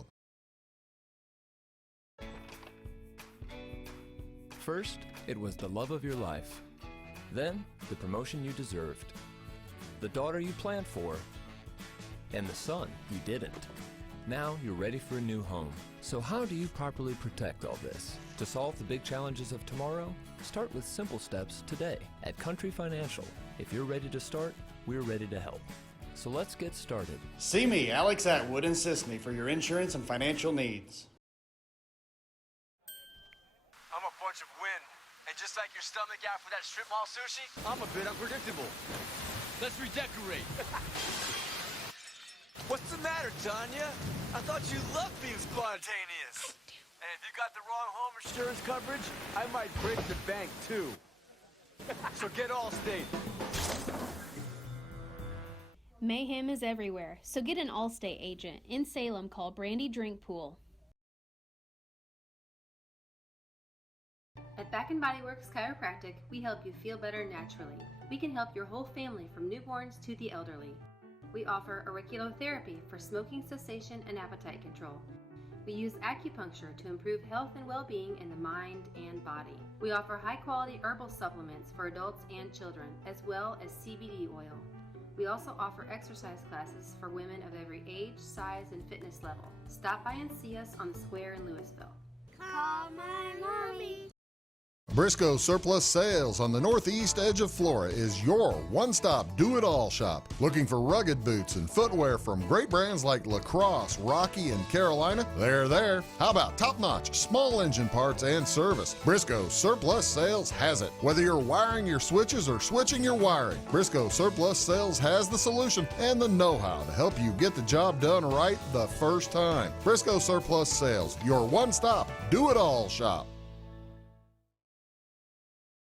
First, it was the love of your life. Then, the promotion you deserved. The daughter you planned for. And the son you didn't. Now you're ready for a new home. So how do you properly protect all this? To solve the big challenges of tomorrow, start with simple steps today. At Country Financial, if you're ready to start, we're ready to help. So let's get started. See me, Alex Atwood in Sisney, for your insurance and financial needs. I'm a bunch of wind, and just like your stomach after that strip mall sushi, I'm a bit unpredictable. Let's redecorate. What's the matter, Tanya? I thought you loved being spontaneous. And if you got the wrong home insurance coverage, I might break the bank too. So get Allstate. Mayhem is everywhere, so get an Allstate agent. In Salem, call Brandy Drinkpool. At Back & Body Works Chiropractic, we help you feel better naturally. We can help your whole family from newborns to the elderly. We offer auriculotherapy for smoking cessation and appetite control. We use acupuncture to improve health and well-being in the mind and body. We offer high-quality herbal supplements for adults and children, as well as CBD oil. We also offer exercise classes for women of every age, size, and fitness level. Stop by and see us on the square in Louisville. Call my mommy. Briscoe Surplus Sales on the northeast edge of Flora is your one-stop do-it-all shop. Looking for rugged boots and footwear from great brands like Lacrosse, Rocky, and Carolina? They're there. How about top-notch small engine parts and service? Briscoe Surplus Sales has it. Whether you're wiring your switches or switching your wiring, Briscoe Surplus Sales has the solution and the know-how to help you get the job done right the first time. Briscoe Surplus Sales, your one-stop do-it-all shop.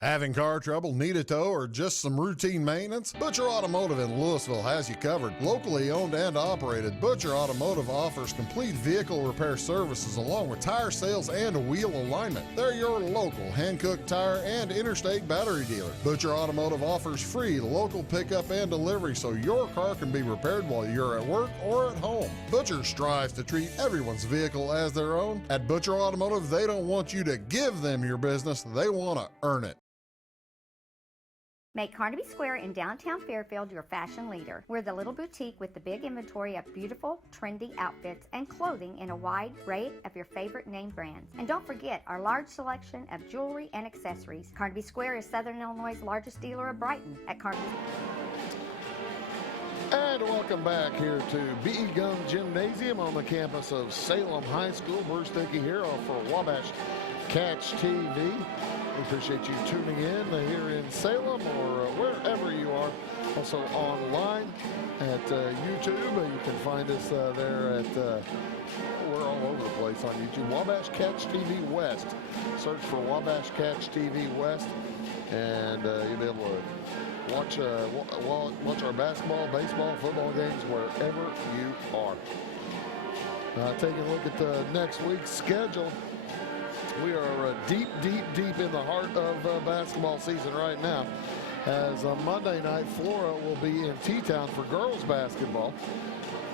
Having car trouble, need a tow, or just some routine maintenance? Butcher Automotive in Louisville has you covered. Locally owned and operated, Butcher Automotive offers complete vehicle repair services along with tire sales and wheel alignment. They're your local Hankook tire and interstate battery dealer. Butcher Automotive offers free local pickup and delivery so your car can be repaired while you're at work or at home. Butcher strives to treat everyone's vehicle as their own. At Butcher Automotive, they don't want you to give them your business, they want to earn it. Make Carnaby Square in downtown Fairfield your fashion leader. We're the little boutique with the big inventory of beautiful, trendy outfits and clothing in a wide array of your favorite name brands. And don't forget our large selection of jewelry and accessories. Carnaby Square is Southern Illinois' largest dealer of Brighton at Carnaby. And welcome back here to B.E. Gum Gymnasium on the campus of Salem High School. Bruce Dickey here for Wabash Catch TV. We appreciate you tuning in here in Salem or wherever you are. Also online at YouTube. You can find us there at, we're all over the place on YouTube. Wabash Catch TV West. Search for Wabash Catch TV West and you'll be able to watch our basketball, baseball, football games wherever you are. Taking a look at next week's schedule. We are deep in the heart of basketball season right now. as on Monday night, Flora will be in T-Town for girls basketball.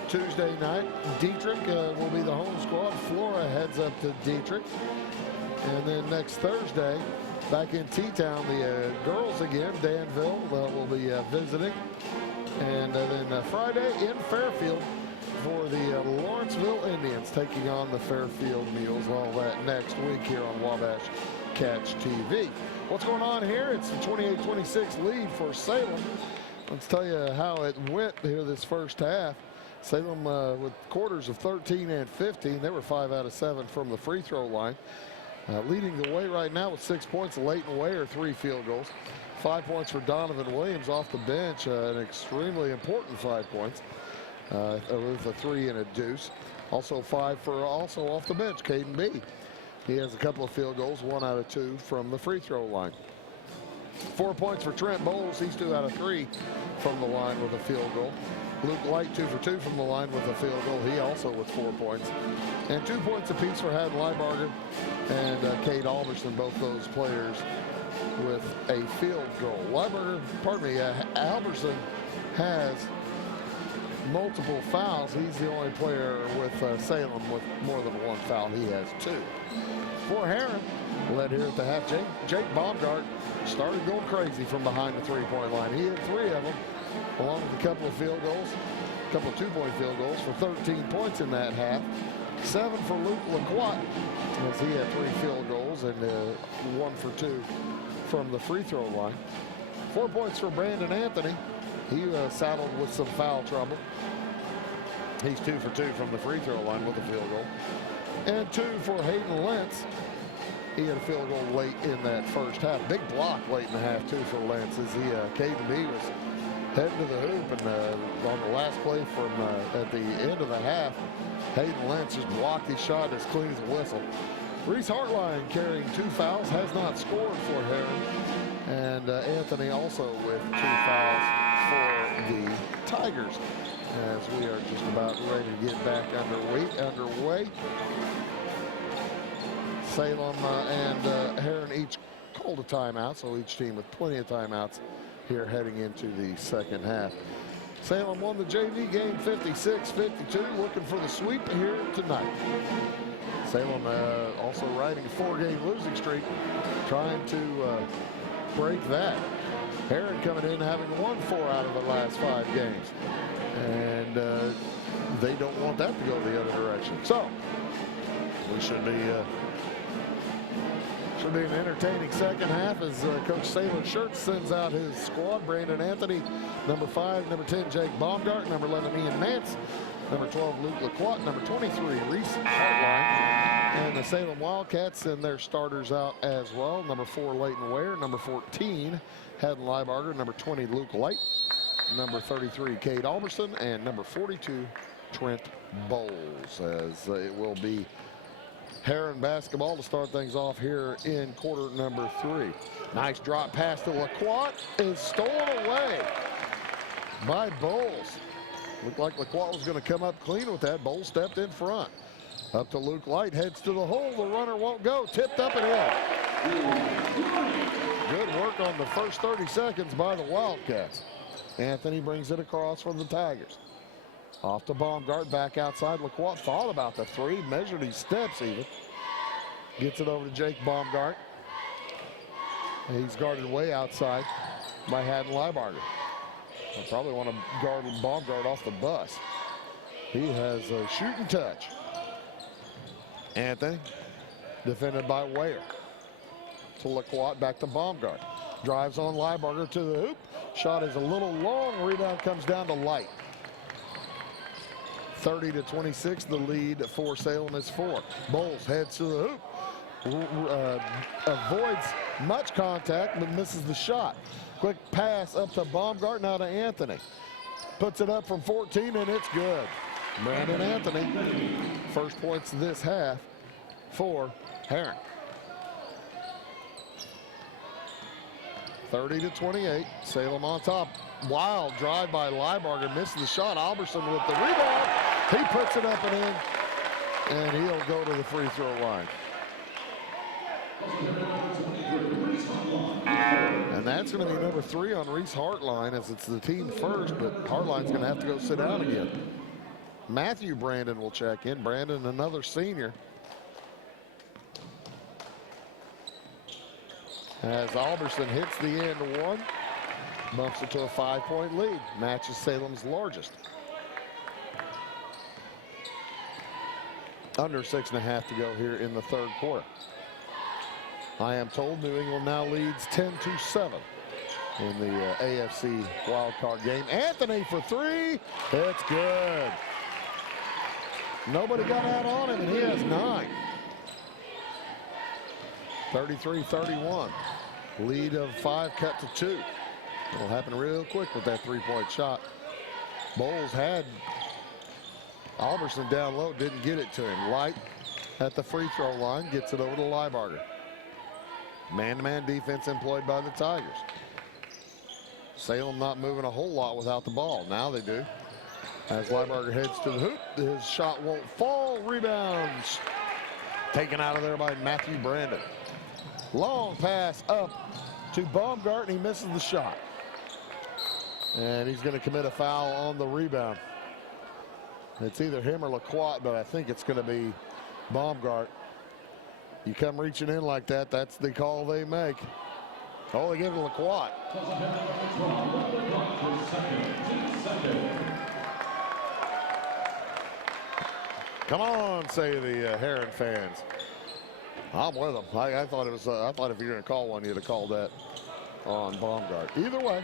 Tuesday night, Dietrich will be the home squad. Flora heads up to Dietrich. And then next Thursday, back in T-Town, the girls again, Danville will be visiting. And then Friday in Fairfield for the Lawrenceville Indians taking on the Fairfield Mules. All that next week here on Wabash Catch TV. What's going on here? It's the 28-26 lead for Salem. Let's tell you how it went here this first half. Salem with quarters of 13 and 15. They were 5 out of 7 from the free throw line. Leading the way right now with 6 points, Leighton Wayer, 3 field goals. 5 points for Donovan Williams off the bench, an extremely important 5 points with a 3 and a deuce. Also 5 for also off the bench, Caden B. He has a couple of field goals, 1 out of 2 from the free throw line. 4 points for Trent Bowles. He's 2 out of 3 from the line with a field goal. Luke Light 2 for 2 from the line with a field goal. He also with 4 points. And 2 points apiece for Haddon Leibarger and Cade Alberson, both those players with a field goal. Alberson has multiple fouls. He's the only player with Salem with more than 1 foul. He has 2. For Herrin, led here at the half, Jake Baumgart started going crazy from behind the three-point line. He had 3 of them, along with a couple of field goals, a couple of 2-point field goals for 13 points in that half. 7 for Luke Lacroix, as he had 3 field goals and 1 for 2 from the free throw line. 4 points for Brandon Anthony. He saddled with some foul trouble. He's 2 for 2 from the free throw line with a field goal. And 2 for Hayden Lentz. He had a field goal late in that first half. Big block late in the half, too, for Lentz, as Caden B was heading to the hoop, and on the last play from at the end of the half, Hayden Lentz just blocked his shot as clean as a whistle. Reese Hartline carrying 2 fouls, has not scored for Herrin, and Anthony also with 2 fouls for the Tigers, as we are just about ready to get back underway. Salem and Herrin each called a timeout, so each team with plenty of timeouts here heading into the second half. Salem won the JV game 56-52, looking for the sweep here tonight. Salem also riding a 4-game losing streak, trying to break that. Herrin coming in having won 4 out of the last 5 games. And they don't want that to go the other direction. So, we should be an entertaining second half as Coach Saylor Schertz sends out his squad. Brandon Anthony, number 5, number 10, Jake Baumgart, number 11, Ian Nance, number 12, Luke Lacroix, number 23, Reese Hartline, and the Salem Wildcats send their starters out as well. Number 4, Leighton Ware, number 14, Haddon Leibarger, number 20, Luke Light, number 33, Cade Alberson, and number 42, Trent Bowles, as it will be Herrin basketball to start things off here in quarter number 3. Nice drop pass to Lacroix is stolen away by Bowles. Looked like Lacroix was going to come up clean with that. Bowles stepped in front. Up to Luke Light, heads to the hole. The runner won't go. Tipped up and in. Good work on the first 30 seconds by the Wildcats. Anthony brings it across from the Tigers. Off to Baumgart, back outside. Lacroix thought about the 3, measured his steps even. Gets it over to Jake Baumgart. He's guarded way outside by Haddon Leibarger. I probably want to guard Baumgart off the bus. He has a shooting touch. Anthony, defended by Wayer. To Lacroix, back to Baumgart. Drives on Leibarger to the hoop. Shot is a little long. Rebound comes down to Light. 30-26, the lead for Salem is 4. Bowles heads to the hoop. Avoids much contact, but misses the shot. Quick pass up to Baumgart, now to Anthony. Puts it up from 14, and it's good. Brandon Anthony, first points this half for Herrin. 30-28, Salem on top. Wild drive by Leibarger, misses the shot. Alberson with the rebound. He puts it up and in, and he'll go to the free throw line. And that's going to be number 3 on Reese Hartline, as it's the team first, but Hartline's going to have to go sit down again. Matthew Brandon will check in. Brandon, another senior. As Alberson hits the end one, bumps it to a 5-point lead, matches Salem's largest. Under 6.5 to go here in the third quarter. I am told New England now leads 10-7 in the AFC wildcard game. Anthony for 3. It's good. Nobody got out on him, and he has 9. 33-31. Lead of 5 cut to 2. It'll happen real quick with that 3-point shot. Bowles had Alberson down low, didn't get it to him. Light at the free throw line, gets it over to Leibarger. Man-to-man defense employed by the Tigers. Salem not moving a whole lot without the ball. Now they do. As Leibarger heads to the hoop, his shot won't fall. Rebounds taken out of there by Matthew Brandon. Long pass up to Baumgart, and he misses the shot. And he's going to commit a foul on the rebound. It's either him or Lacroix, but I think it's going to be Baumgart. You come reaching in like that, that's the call they make. Oh, they give it to Lacroix. Come on, say the Herrin fans. I'm with them. I thought it was. I thought if you're going to call one, you'd have called that on Baumgart. Either way,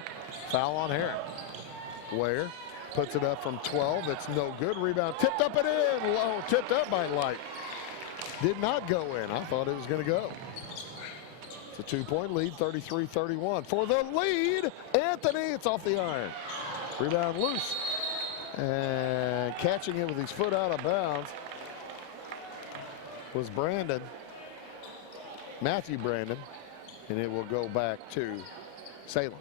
foul on Herrin. Ware puts it up from 12. It's no good. Rebound tipped up and in. Low, tipped up by Light. Did not go in. I thought it was going to go. It's a 2-point lead, 33-31. For the lead, Anthony. It's off the iron. Rebound loose. And catching it with his foot out of bounds was Brandon. Matthew Brandon. And it will go back to Salem.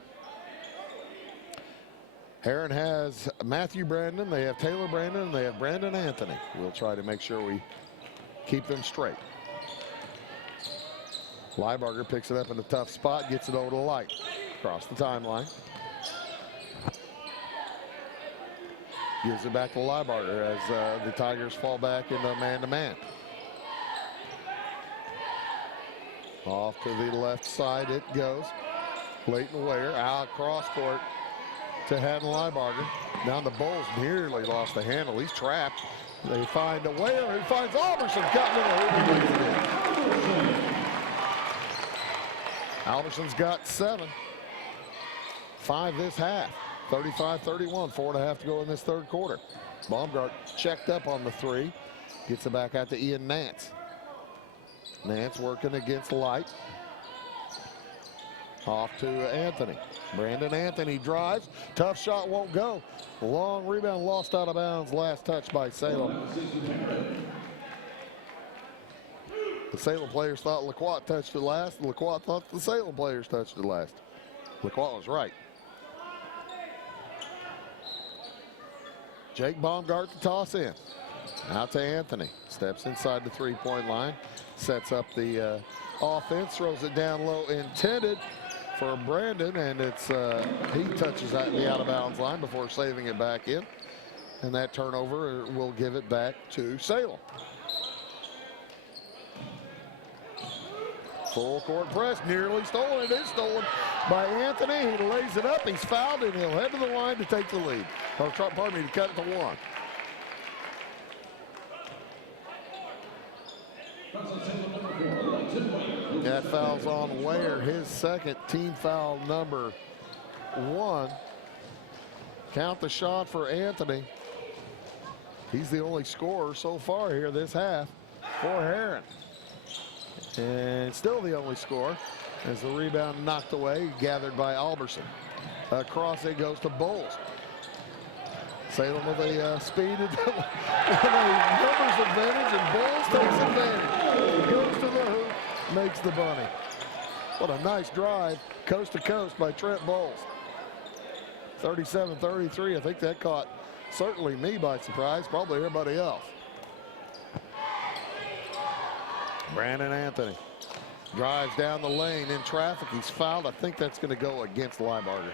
Herrin has Matthew Brandon, they have Taylor Brandon, and they have Brandon Anthony. We'll try to make sure we keep them straight. Leibarger picks it up in a tough spot, gets it over to Light. Across the timeline. Gives it back to Leibarger as the Tigers fall back into man-to-man. Off to the left side it goes. Leighton Ware out cross court to Haddon Leibarger. Down the Bulls nearly lost the handle. He's trapped. They find a Ware who finds Alberson cutting it. Alberson's got 7. 5 this half. 35-31. 4.5 to go in this third quarter. Baumgart checked up on the 3. Gets it back out to Ian Nance. Nance working against Light. Off to Anthony. Brandon Anthony drives. Tough shot won't go. Long rebound lost out of bounds. Last touch by Salem. The Salem players thought Lacroix touched it last. And Lacroix thought the Salem players touched it last. Lacroix was right. Jake Baumgart to toss in. Out to Anthony. Steps inside the 3-point line. Sets up the offense. Throws it down low. Intended for Brandon. And it's he touches at the out-of-bounds line before saving it back in. And that turnover will give it back to Salem. Full court press. Nearly stolen. It is stolen by Anthony. He lays it up. He's fouled. And he'll head to the line to take the lead. Or, pardon me, to cut it to 1. That foul's on Ware, his second, team foul number 1. Count the shot for Anthony. He's the only scorer so far here this half for Herrin. And still the only scorer as the rebound knocked away, gathered by Alberson. Across it goes to Bowles. Salem with a speed and a numbers advantage, and Bowles takes advantage. Goes to the hoop, makes the bunny. What a nice drive, coast to coast by Trent Bowles. 37-33, I think that caught certainly me by surprise, probably everybody else. Brandon Anthony Drives down the lane in traffic. He's fouled. I think that's going to go against Liebarger.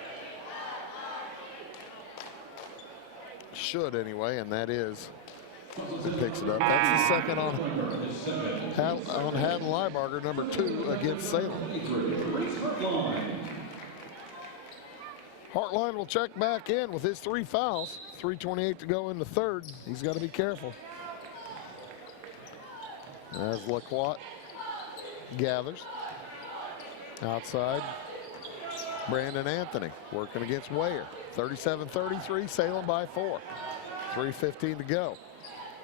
Should anyway, and that is. It picks it up. That's the second on Haddon Liebarger, number 2 against Salem. Hartline will check back in with his 3 fouls. 3:28 to go in the third. He's got to be careful. As LaQuat gathers. Outside, Brandon Anthony working against Weyer. 37-33, Salem by 4. 3:15 to go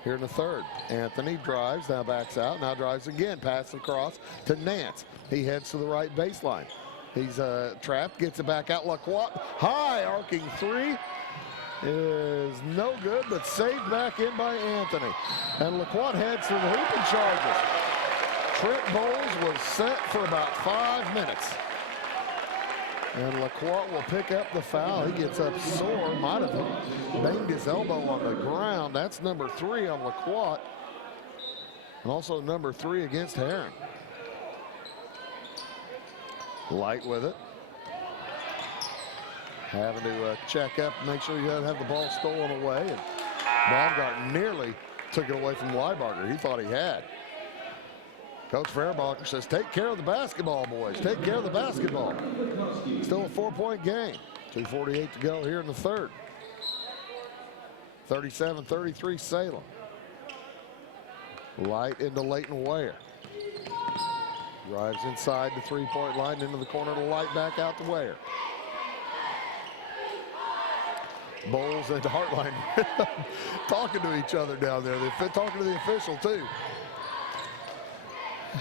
here in the third. Anthony drives, now backs out, now drives again. Pass across to Nance. He heads to the right baseline. He's trapped, gets it back out. LaQuat, high arcing 3 is no good, but saved back in by Anthony. And LaQuat heads to the hoop and charges. Trent Bowles was set for about 5 minutes. And LaQuat will pick up the foul. He gets up sore, might have banged his elbow on the ground. That's number 3 on LaQuat. And also number 3 against Herrin. Light with it. Having to check up, make sure he doesn't have the ball stolen away. And Baumgart nearly took it away from Liebarger. He thought he had. Coach Fairbacher says, take care of the basketball, boys. Take care of the basketball. Still a 4-point game. 2:48 to go here in the third. 37-33 Salem. Light into Leighton Weyer. Drives inside the 3-point line into the corner to Light, back out to Weyer. Bowles and Hartline talking to each other down there. They're talking to the official too.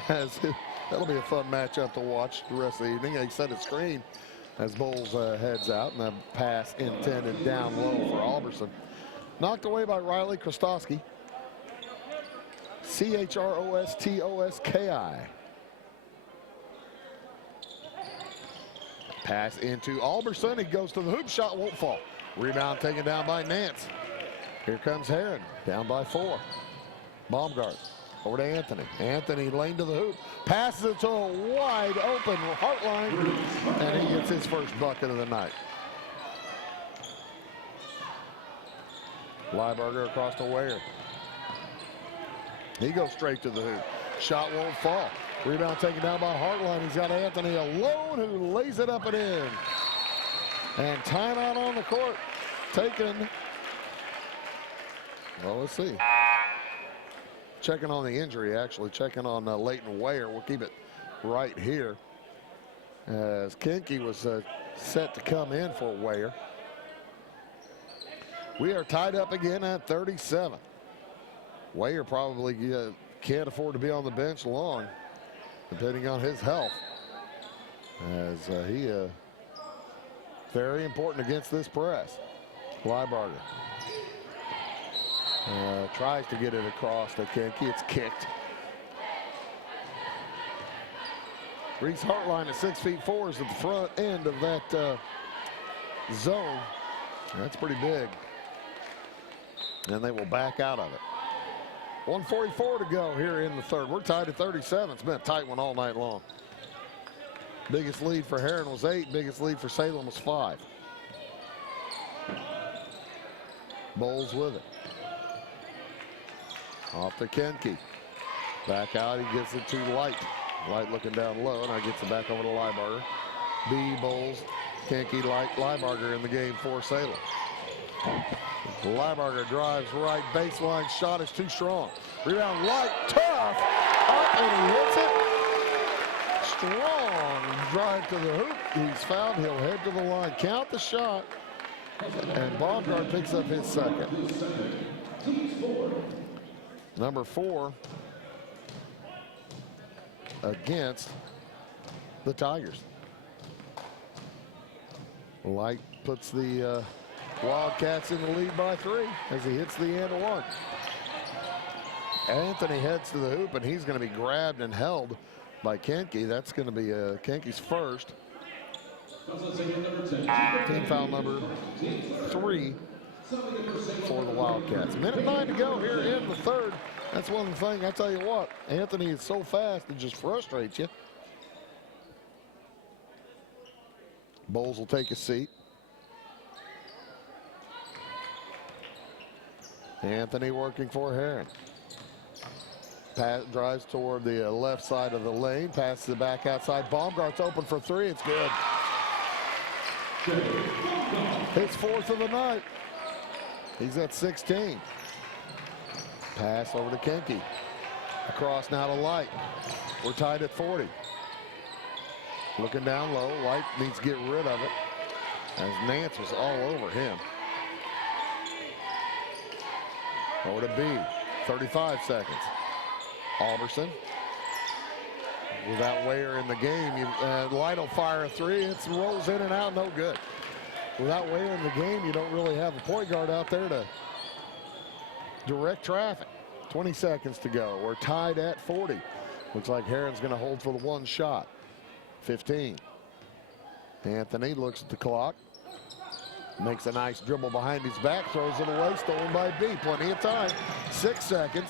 That'll be a fun matchup to watch the rest of the evening. They set a screen as Bowles heads out, and a pass intended down low for Alberson. Knocked away by Riley Krostoski. Chrostoski. Pass into Alberson. He goes to the hoop. Shot won't fall. Rebound taken down by Nance. Here comes Herrin. Down by 4. Baumgart. Over to Anthony. Anthony lane to the hoop. Passes it to a wide open Hartline. And he gets his first bucket of the night. Liebarger across to Weyer. He goes straight to the hoop. Shot won't fall. Rebound taken down by Hartline. He's got Anthony alone who lays it up and in. And timeout on the court taken. Well, let's see. Checking on the injury, actually. Checking on Leighton Weyer. We'll keep it right here. As Kinke was set to come in for Weyer. We are tied up again at 37. Weyer probably can't afford to be on the bench long, depending on his health. As he very important against this press. Liebarger tries to get it across to Kinke. It's kicked. Reese Hartline at 6'4" is at the front end of that zone. That's pretty big. And they will back out of it. 1:44 to go here in the third. We're tied at 37. It's been a tight one all night long. Biggest lead for Herrin was 8. Biggest lead for Salem was 5. Bowles with it. Off to Kinke. Back out. He gets it to Light. Light looking down low. Now gets it back over to Liebarger. B, Bowles, Kinke, Light, Liebarger in the game for Salem. Liebarger drives right baseline. Shot is too strong. Rebound Light. Tough. Up and he hits it. Strong drive to the hoop. He's fouled. He'll head to the line. Count the shot. And Baumgart picks up his second. Number 4 against the Tigers. Light puts the Wildcats in the lead by 3 as he hits the end one. Anthony heads to the hoop, and he's going to be grabbed and held by Kinke. That's going to be Kinke's first. Team foul number 3 for the Wildcats. Minute 9 to go here in the third. That's one thing, I tell you what, Anthony is so fast it just frustrates you. Bowles will take a seat. Anthony working for Herrin. Drives toward the left side of the lane, passes it back outside. Baumgart's open for three. It's good. His fourth of the night. He's at 16. Pass over to Kenke. Across now to Light. We're tied at 40. Looking down low. Light needs to get rid of it, as Nance was all over him. Over to B. 35 seconds. Alberson. Without Weyer in the game, Light will fire a three. It rolls in and out, no good. Without Weyer in the game, you don't really have a point guard out there to direct traffic. 20 seconds to go. We're tied at 40. Looks like Herrin's going to hold for the one shot. 15. Anthony looks at the clock. Makes a nice dribble behind his back, throws it away, stolen by B. Plenty of time. 6 seconds.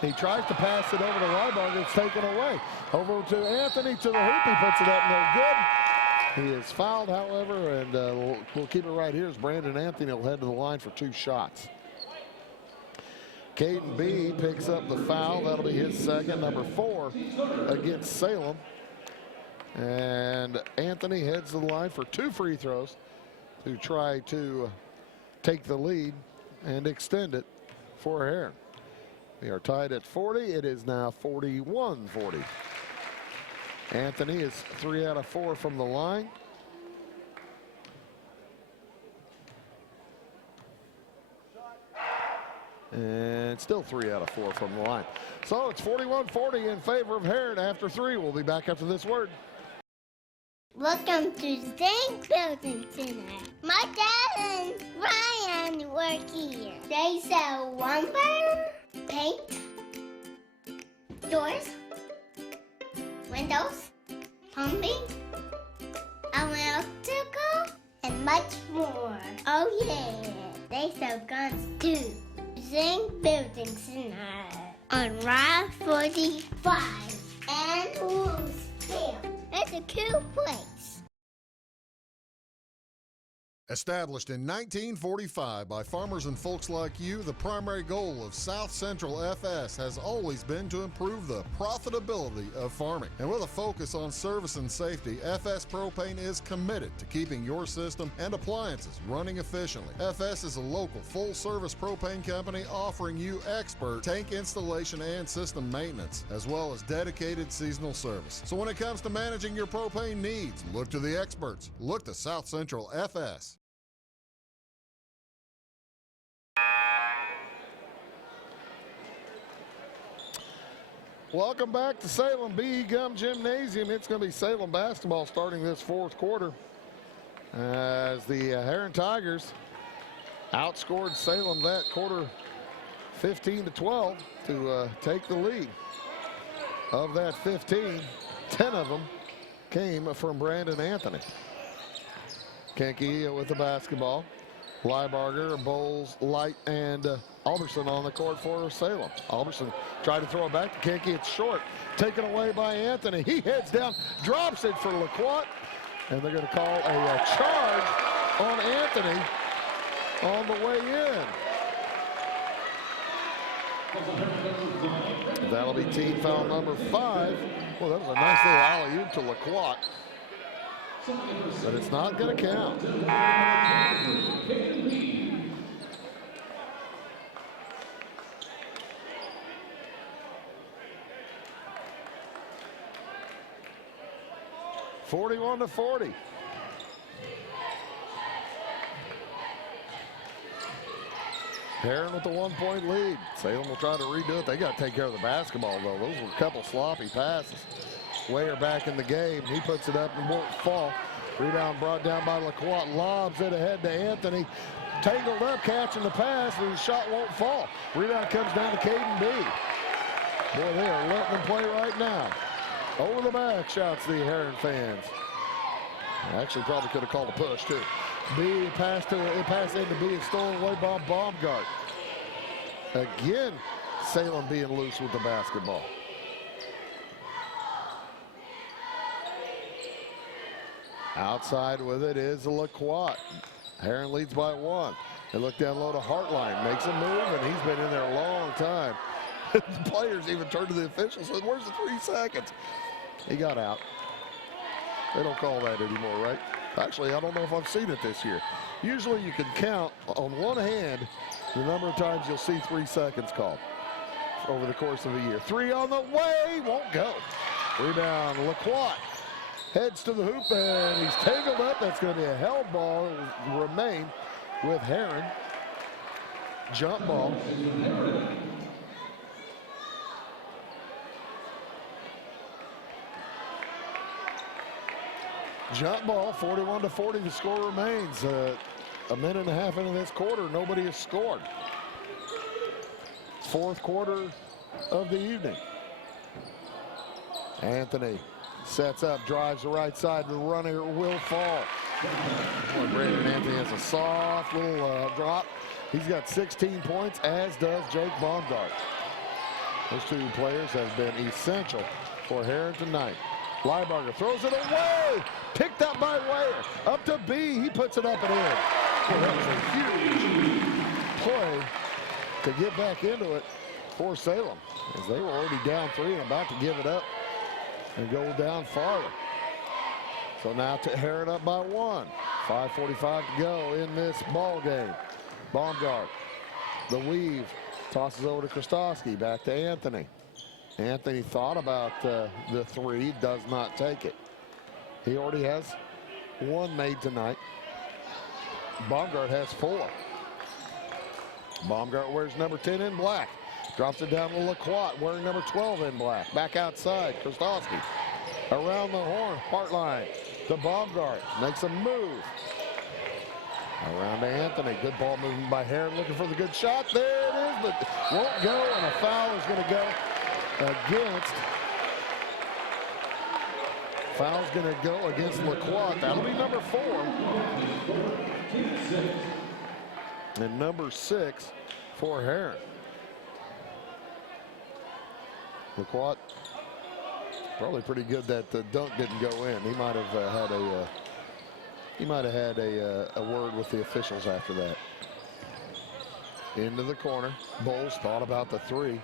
He tries to pass it over to Rybarger. It's taken away. Over to Anthony, to the hoop. He puts it up, no good. He is fouled, however, and we'll keep it right here as Brandon Anthony will head to the line for 2 shots. Caden B picks up the foul. That'll be his second, number 4 against Salem. And Anthony heads to the line for 2 free throws to try to take the lead and extend it for Herrin. We are tied at 40. It is now 41-40. Anthony is 3 out of 4 from the line. And still 3 out of 4 from the line. So it's 41-40 in favor of Herrin after 3. We'll be back after this word. Welcome to Zinc Building Center. My dad and Ryan work here. They sell lumber, paint, doors, windows, plumbing, electrical, and much more. Oh yeah, they sell guns too. Zinc Building Center on Route 45 and Louisville. It's a cool place. Established in 1945 by farmers and folks like you, the primary goal of South Central FS has always been to improve the profitability of farming. And with a focus on service and safety, FS Propane is committed to keeping your system and appliances running efficiently. FS is a local full-service propane company offering you expert tank installation and system maintenance, as well as dedicated seasonal service. So when it comes to managing your propane needs, look to the experts. Look to South Central FS. Welcome back to Salem B. Gum Gymnasium. It's going to be Salem basketball starting this 4th quarter as the Herrin Tigers outscored Salem that quarter 15-12 to take the lead. Of that 15, 10 of them came from Brandon Anthony. Kenke with the basketball. Leibarger, Bowles, Light, and Alberson on the court for Salem. Alberson tried to throw it back to Kenke. It's short. Taken away by Anthony. He heads down, drops it for LaQuat, and they're going to call a charge on Anthony on the way in. That'll be team foul number 5. Well, that was a nice little alley-oop to LaQuat. But it's not going to count. (41-40). Herrin with the 1-point lead. Salem will try to redo it. They got to take care of the basketball, though. Those were a couple sloppy passes. Weyer back in the game. He puts it up and won't fall. Rebound brought down by LaQuat. Lobs it ahead to Anthony. Tangled up, catching the pass, and the shot won't fall. Rebound comes down to Caden B. Boy, they are letting them play right now. Over the back, shouts the Herrin fans. Actually, probably could have called a push, too. B passed into B and stolen away by Baumgart. Again, Salem being loose with the Outside with it is LaQuat. Herrin leads by 1. They look down low to Hartline, makes a move, and he's been in there a long time. The players even turned to the officials and said, where's the 3 seconds? He got out. They don't call that anymore, right? Actually, I don't know if I've seen it this year. Usually you can count on one hand the number of times you'll see 3 seconds called over the course of a year. 3 on the way, won't go. Rebound, LaQuat heads to the hoop, and he's tangled up. That's going to be a held ball. It will remain with Herrin. Jump ball. Jump ball, 41-40, the score remains. A minute and a half into this quarter, nobody has scored. 4th quarter of the evening. Anthony sets up, drives the right side, the runner will fall. Boy, Brandon Anthony has a soft little drop. He's got 16 points, as does Jake Baumgart. Those 2 players have been essential for Herrin tonight. Leibarger throws it away, picked up by Weyer, up to B, he puts it up and in. Boy, that was a huge play to get back into it for Salem, as they were already down 3 and about to give it up and go down farther. So now to Herrin up by 1. 5:45 to go in this ball game. Baumgart, the weave, tosses over to Krastowski, back to Anthony. Anthony thought about the 3, does not take it. He already has 1 made tonight. Baumgart has 4. Baumgart wears number 10 in black. Drops it down to LaQuat, wearing number 12 in black. Back outside, Krastowski. Around the horn, Hartline to Baumgart. Makes a move. Around to Anthony. Good ball movement by Herrin, looking for the good shot. There it is, but won't go, and a foul is going to go against. Foul's going to go against LaQuat. That'll be number 4. And number 6 for Herrin. LaQuat probably pretty good that the dunk didn't go in. He might have had a word with the officials after that. Into the corner. Bowles thought about the 3.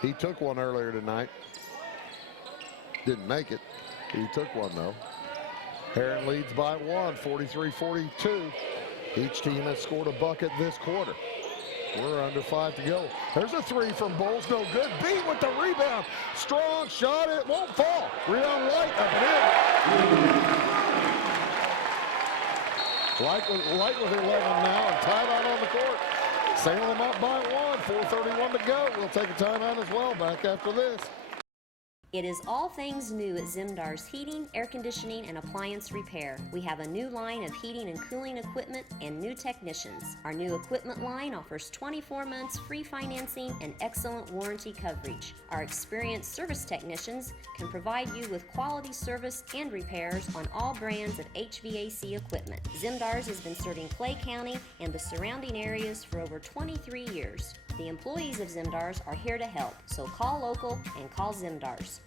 He took one earlier tonight. Didn't make it. He took one though. Herrin leads by 1, 43-42. Each team has scored a bucket this quarter. We're under 5 to go. There's a 3 from Bowles, no good. Beat with the rebound. Strong shot, it won't fall. Rebound Light, up and in. Light with 11 now, and timeout on the court. Salem up by 1, 4:31 to go. We'll take a timeout as well, back after this. It is all things new at Zimdar's Heating, Air Conditioning, and Appliance Repair. We have a new line of heating and cooling equipment and new technicians. Our new equipment line offers 24 months free financing and excellent warranty coverage. Our experienced service technicians can provide you with quality service and repairs on all brands of HVAC equipment. Zimdar's has been serving Clay County and the surrounding areas for over 23 years. The employees of Zimdar's are here to help, so call local and call Zimdar's.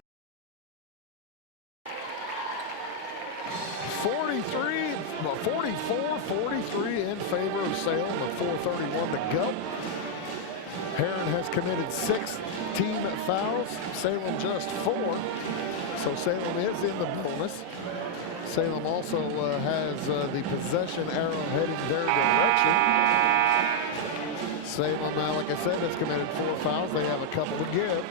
44-43 in favor of Salem with 4:31 to go. Herrin has committed 6 team fouls, Salem just 4. So Salem is in the bonus. Salem also has the possession arrow heading their direction. Salem, like I said, has committed 4 fouls. They have a couple to give.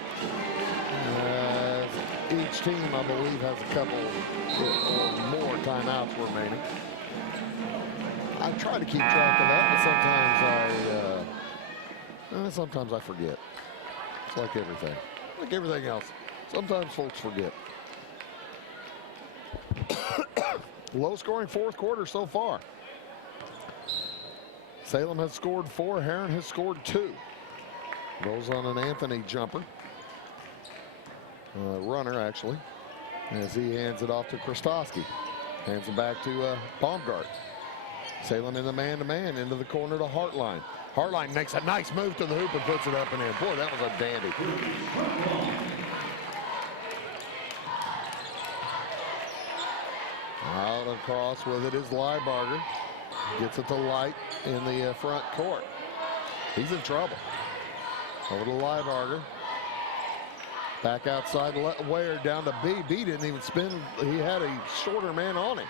Each team, I believe, has a couple or more timeouts remaining. I try to keep track of that, but sometimes I forget. It's like everything. Like everything else. Sometimes folks forget. Low-scoring 4th quarter so far. Salem has scored 4. Herrin has scored 2. Goes on an Anthony jumper. Runner, actually, as he hands it off to Krastowski. Hands it back to Baumgart. Salem in the man-to-man into the corner to Hartline. Hartline makes a nice move to the hoop and puts it up and in. Boy, that was a dandy. across with it is Liebarger. Gets it to Light in the front court. He's in trouble. Over to Liebarger. Back outside, Ware down to B. B didn't even spin. He had a shorter man on him.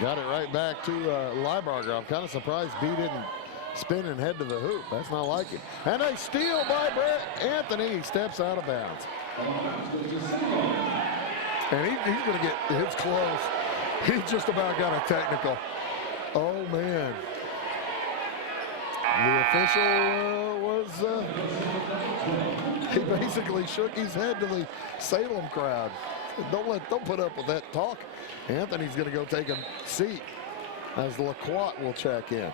Got it right back to Liebarger. I'm kind of surprised B didn't spin and head to the hoop. That's not like it. And a steal by Brett Anthony. He steps out of bounds. And he's going to get his close. He just about got a technical. Oh, man. The official he basically shook his head to the Salem crowd. Don't put up with that talk. Anthony's going to go take a seat as LaQuat will check in.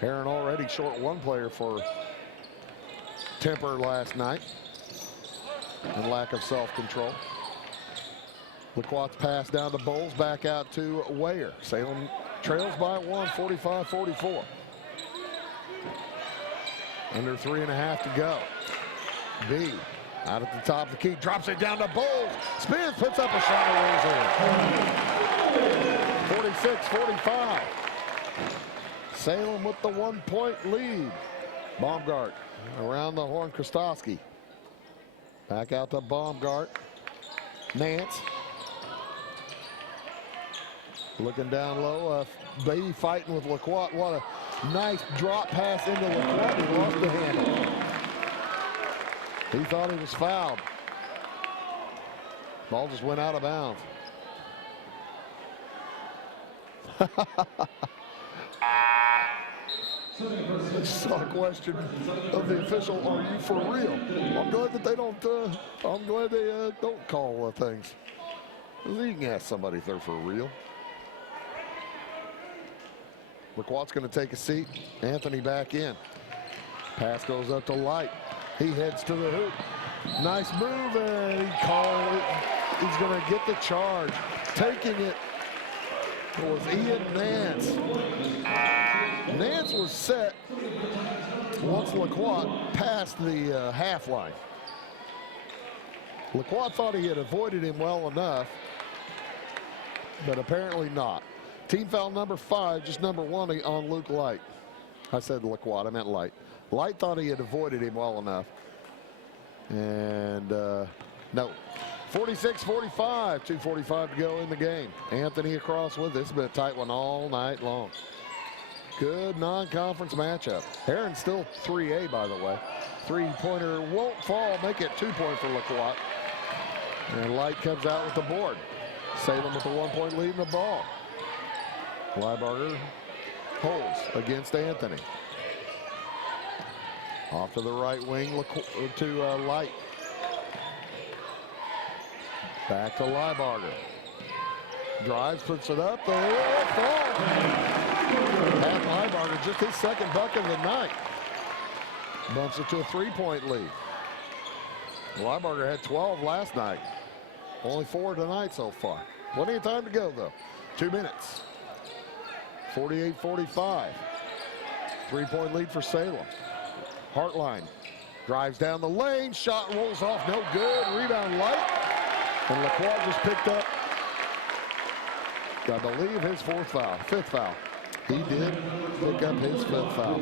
Herrin already short one player for temper last night and lack of self-control. LaQuat's pass down to Bowles, back out to Ware. Salem trails by one, 45-44. Under 3.5 to go. B out at the top of the key, drops it down to Bowles. Spins, puts up a shot and rolls in. 46-45. Salem with the 1-point lead. Baumgart around the horn, Krastowski. Back out to Baumgart. Nance. Looking down low, Beatty fighting with LaQuat. What a nice drop pass into LaQuat. He lost the handle. He thought he was fouled. Ball just went out of bounds. Saw a question of the official, are you for real? I'm glad that they don't, don't call things. You can ask somebody if they're for real. LaQuat's going to take a seat. Anthony back in. Pass goes up to Light. He heads to the hoop. Nice move, and he called it. He's going to get the charge. Taking it was Ian Nance. Nance was set once LaQuat passed the half line. LaQuat thought he had avoided him well enough, but apparently not. Team foul number 5, just number 1 on Luke Light. I said LaQuat, I meant Light. Light thought he had avoided him well enough. And no. 46-45, 2:45 to go in the game. Anthony across with this. It's been a tight one all night long. Good non-conference matchup. Herrin still 3A, by the way. Three-pointer won't fall. Make it 2-point for LaQuat. And Light comes out with the board. Salem with the 1-point lead in the ball. Liebarger holds against Anthony. Off to the right wing to Light. Back to Liebarger. Drives, puts it up. Pat Liebarger, just his second bucket of the night. Bumps it to a 3-point lead. Liebarger had 12 last night. Only 4 tonight so far. Plenty of time to go, though. 2 minutes. 48-45. 3-point lead for Salem. Hartline drives down the lane. Shot rolls off. No good. Rebound Light. And LaQuat just picked up, I believe, his 5th foul. He did pick up his 5th foul.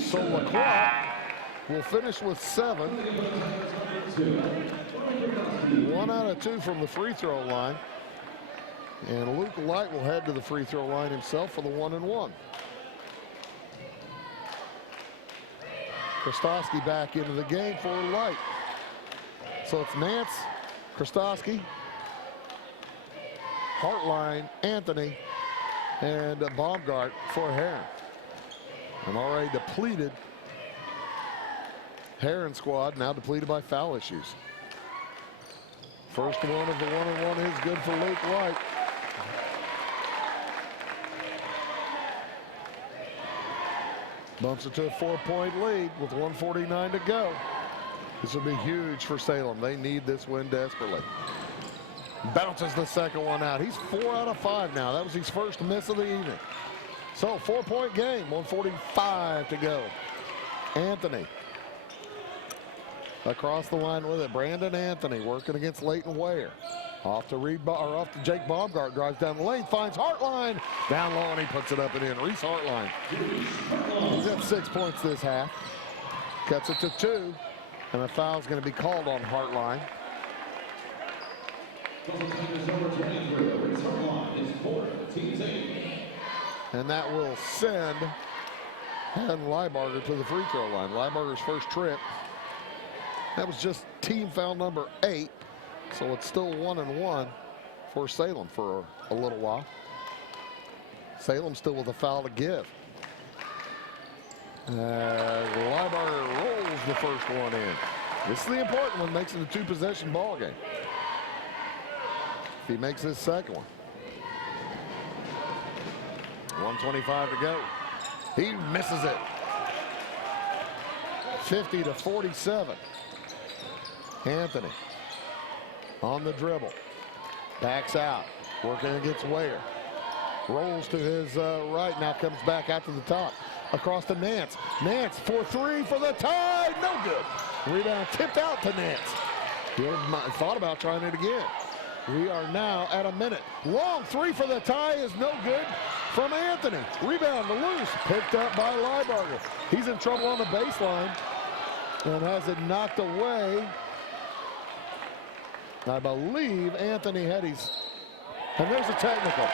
So LaQuat will finish with 7. 1 out of 2 from the free throw line. And Luke Light will head to the free throw line himself for the 1-and-1. Krastowski back into the game for Light. So it's Nance, Krastowski, Hartline, Anthony, and Baumgart for Herrin. An already depleted Herrin squad, now depleted by foul issues. First one of the 1-and-1 is good for Luke Light. Bumps it to a 4-point lead with 1:49 to go. This will be huge for Salem. They need this win desperately. Bounces the second one out. He's 4 out of 5 now. That was his first miss of the evening. So 4-point game, 1:45 to go. Anthony across the line with it. Brandon Anthony working against Leighton Ware. Off to Jake Baumgart, drives down the lane, finds Hartline. Down low, and he puts it up and in. Reese Hartline. He's got 6 points this half. Cuts it to 2, and a foul's going to be called on Hartline. And that will send Herrin Leibarger to the free throw line. Leibarger's first trip. That was just team foul number 8. So it's still 1-1 for Salem for a little while. Salem still with a foul to give. Leibarger rolls the first one in. This is the important one, makes it a 2-possession ball game. If he makes his second one. 1:25 to go. He misses it. 50-47. Anthony on the dribble. Backs out. Working against Ware. Rolls to his right. Now comes back out to the top. Across to Nance. Nance for 3 for the tie. No good. Rebound tipped out to Nance. He thought about trying it again. We are now at a minute. Long 3 for the tie is no good from Anthony. Rebound to loose. Picked up by Leibarger. He's in trouble on the baseline and has it knocked away. I believe Anthony Hedges. And there's a technical.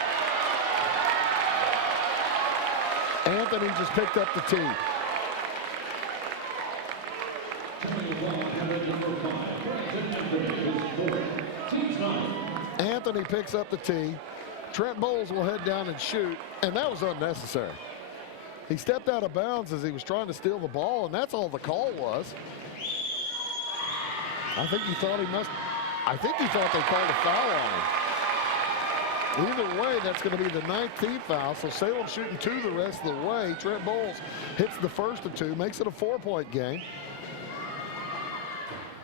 Anthony just picked up the tee. Anthony picks up the tee. Trent Bowles will head down and shoot, and that was unnecessary. He stepped out of bounds as he was trying to steal the ball, and that's all the call was. I think he thought they called a foul on him. Either way, that's going to be the 19th foul, so Salem shooting 2 the rest of the way. Trent Bowles hits the first of 2, makes it a 4-point game.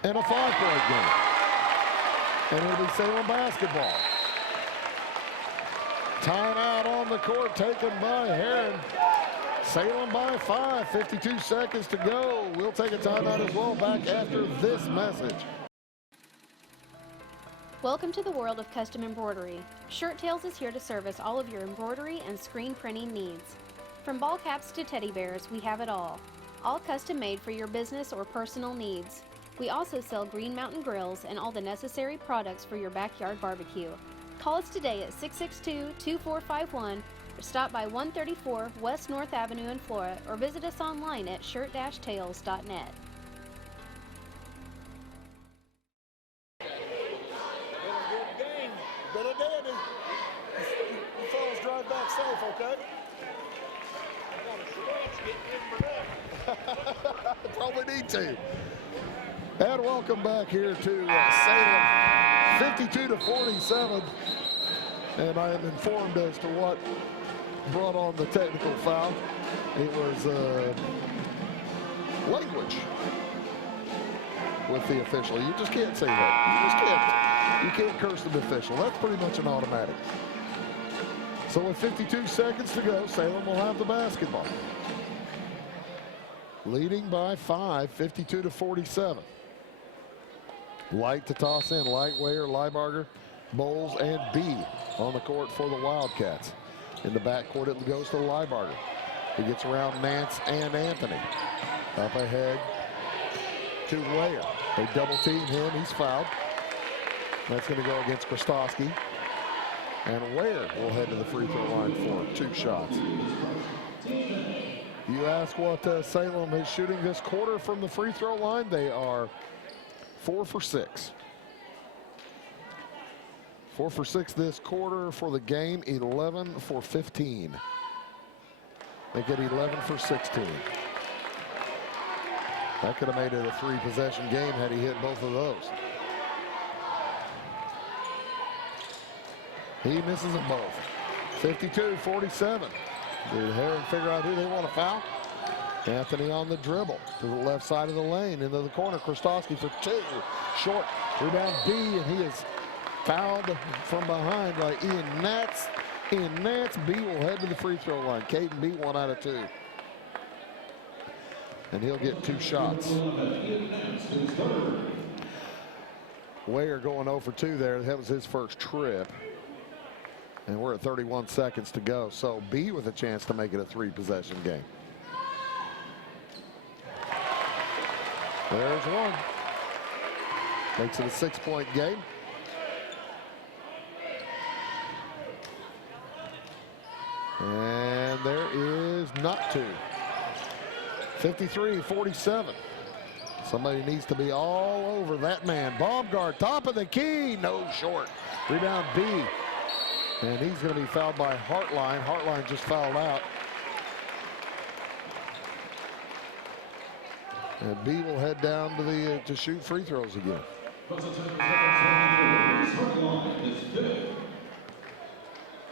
And a 5-point game. And it'll be Salem basketball. Timeout on the court taken by Herrin. Salem by 5, 52 seconds to go. We'll take a timeout as well back after this message. Welcome to the world of custom embroidery. Shirt Tales is here to service all of your embroidery and screen printing needs. From ball caps to teddy bears, we have it all. All custom made for your business or personal needs. We also sell Green Mountain grills and all the necessary products for your backyard barbecue. Call us today at 662-2451 or stop by 134 West North Avenue in Flora or visit us online at shirt-tales.net. You fellas drive back safe, okay? Probably need to. And welcome back here to Salem, 52-47. And I am informed as to what brought on the technical foul. It was language with the official. You just can't say that. You can't curse the official. That's pretty much an automatic. So with 52 seconds to go, Salem will have the basketball. Leading by 5, 52-47. Light to toss in. Light, Ware, Leibarger, Bowles, and B on the court for the Wildcats. In the backcourt, it goes to Leibarger. He gets around Nance and Anthony. Up ahead to Ware. They double team him. He's fouled. That's going to go against Krastowski. And Ware will head to the free throw line for 2 shots. You ask what Salem is shooting this quarter from the free throw line. They are 4 for 6. 4 for 6 this quarter for the game, 11 for 15. They get 11 for 16. That could have made it a 3-possession game had he hit both of those. He misses them both. 52-47. Did Herrin figure out who they want to foul? Anthony on the dribble to the left side of the lane into the corner. Krastowski for 2. Short. Rebound B, and he is fouled from behind by Ian Nance. Ian Nance. B will head to the free throw line. Caden B 1 out of 2. And he'll get 2 shots. Ware going 0 for 2 there. That was his first trip. And we're at 31 seconds to go. So B with a chance to make it a 3-possession game. There's one. Makes it a 6-point game. And there is not two. 53-47. Somebody needs to be all over that man. Baumgart, top of the key, no short. Rebound B. And he's going to be fouled by Hartline. Hartline just fouled out. And B will head down to the to shoot free throws again.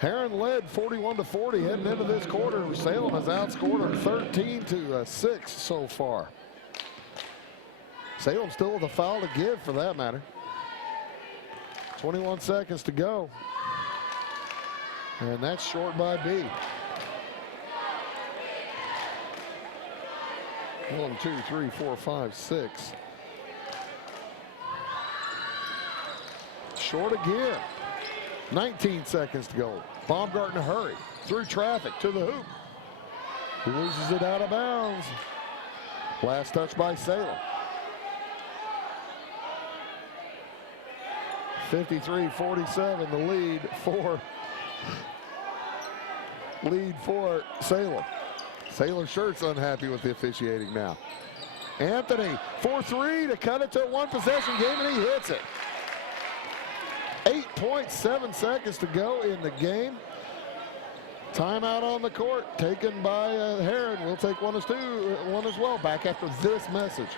Herrin led 41-40 heading into this quarter. Salem has outscored them 13-6 so far. Salem still with a foul to give for that matter. 21 seconds to go. And that's short by B. 1, 2, 3, 4, 5, 6. Short again. 19 seconds to go. Baumgart in a hurry. Through traffic to the hoop. He loses it out of bounds. Last touch by Salem. 53-47, the lead for Salem. Sailor Shirt's unhappy with the officiating now. Anthony, 4-3 to cut it to a 1-possession game, and he hits it. 8.7 seconds to go in the game. Timeout on the court taken by Herrin. We'll take one as well back after this message.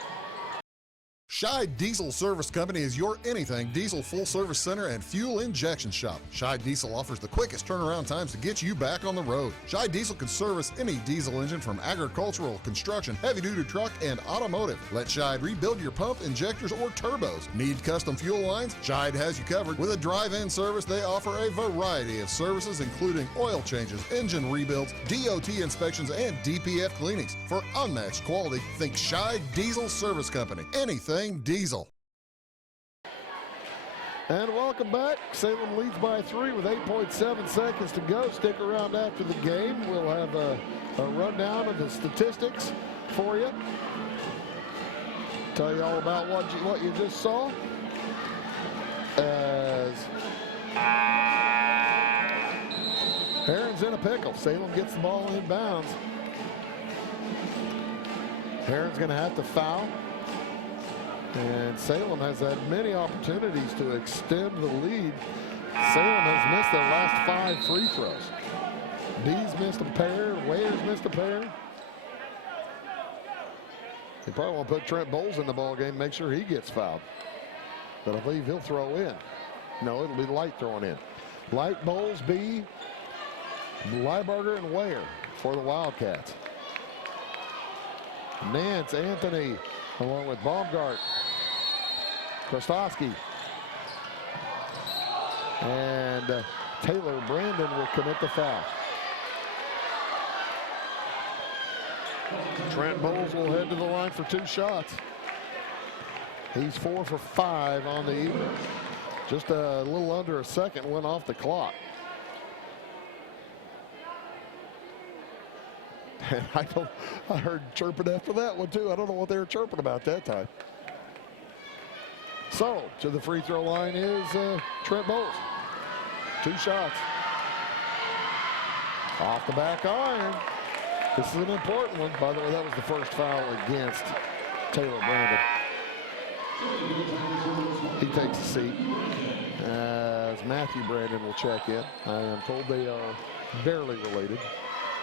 Scheid Diesel Service Company is your anything diesel full service center and fuel injection shop. Scheid Diesel offers the quickest turnaround times to get you back on the road. Scheid Diesel can service any diesel engine from agricultural, construction, heavy-duty truck, and automotive. Let Scheid rebuild your pump, injectors, or turbos. Need custom fuel lines? Scheid has you covered. With a drive-in service, they offer a variety of services including oil changes, engine rebuilds, DOT inspections, and DPF cleanings. For unmatched quality, think Scheid Diesel Service Company. Anything diesel. And welcome back. Salem leads by 3 with 8.7 seconds to go. Stick around after the game. We'll have a rundown of the statistics for you. Tell you all about what you just saw. As Herrin's in a pickle. Salem gets the ball inbounds. Herrin's going to have to foul. And Salem has had many opportunities to extend the lead. Salem has missed their last 5 free throws. B's missed a pair. Ware's missed a pair. They probably want to put Trent Bowles in the ball game, make sure he gets fouled. But I believe he'll throw in. No, it'll be Light throwing in. Light, Bowles, B, Lieberger, and Ware for the Wildcats. Nance, Anthony, along with Baumgart, Krostowski, and Taylor Brandon will commit the foul. Trent Bowles will head to the line for 2 shots. He's 4 for 5 on the evening. Just a little under a second went off the clock. And I heard chirping after that one too. I don't know what they were chirping about that time. So to the free throw line is Trent Bowles. 2 shots. Off the back iron. This is an important one. By the way, that was the first foul against Taylor Brandon. He takes a seat as Matthew Brandon will check in. I am told they are barely related,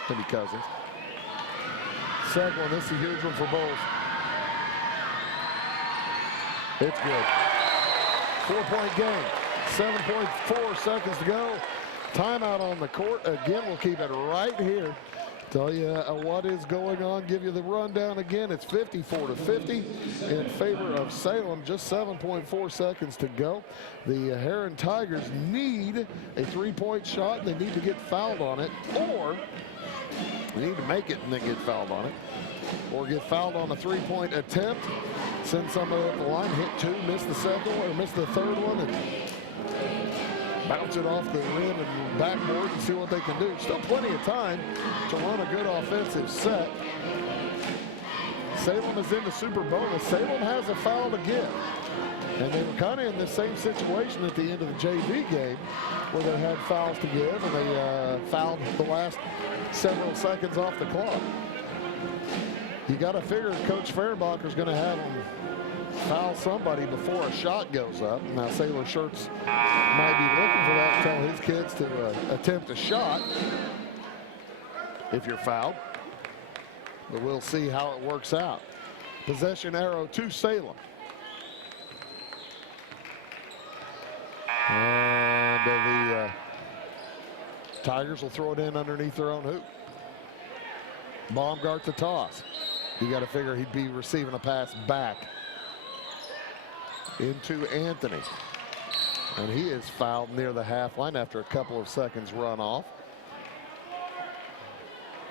maybe cousins. Second one, this is a huge one for Bowles. It's good. 4-point game. 7.4 seconds to go. Timeout on the court. Again, we'll keep it right here. Tell you what is going on. Give you the rundown again. It's 54-50 in favor of Salem. Just 7.4 seconds to go. The Herrin Tigers need a 3-point shot. They need to get fouled on it, or they need to make it and then get fouled on it, or get fouled on a 3-point attempt. send somebody up the line, hit two, miss the second one, or miss the third one, and bounce it off the rim and backboard and see what they can do. Still plenty of time to run a good offensive set. Salem is in the super bonus. Salem has a foul to give. And they were kind of in the same situation at the end of the JV game where they had fouls to give, and they fouled the last several seconds off the clock. You got to figure Coach Fehrenbacher's going to have them foul somebody before a shot goes up. Now, Sailor Shirts might be looking for that and tell his kids to attempt a shot if you're fouled. But we'll see how it works out. Possession arrow to Salem. And the Tigers will throw it in underneath their own hoop. Baumgart to toss. You got to figure he'd be receiving a pass back into Anthony. And he is fouled near the half line after a couple of seconds run off.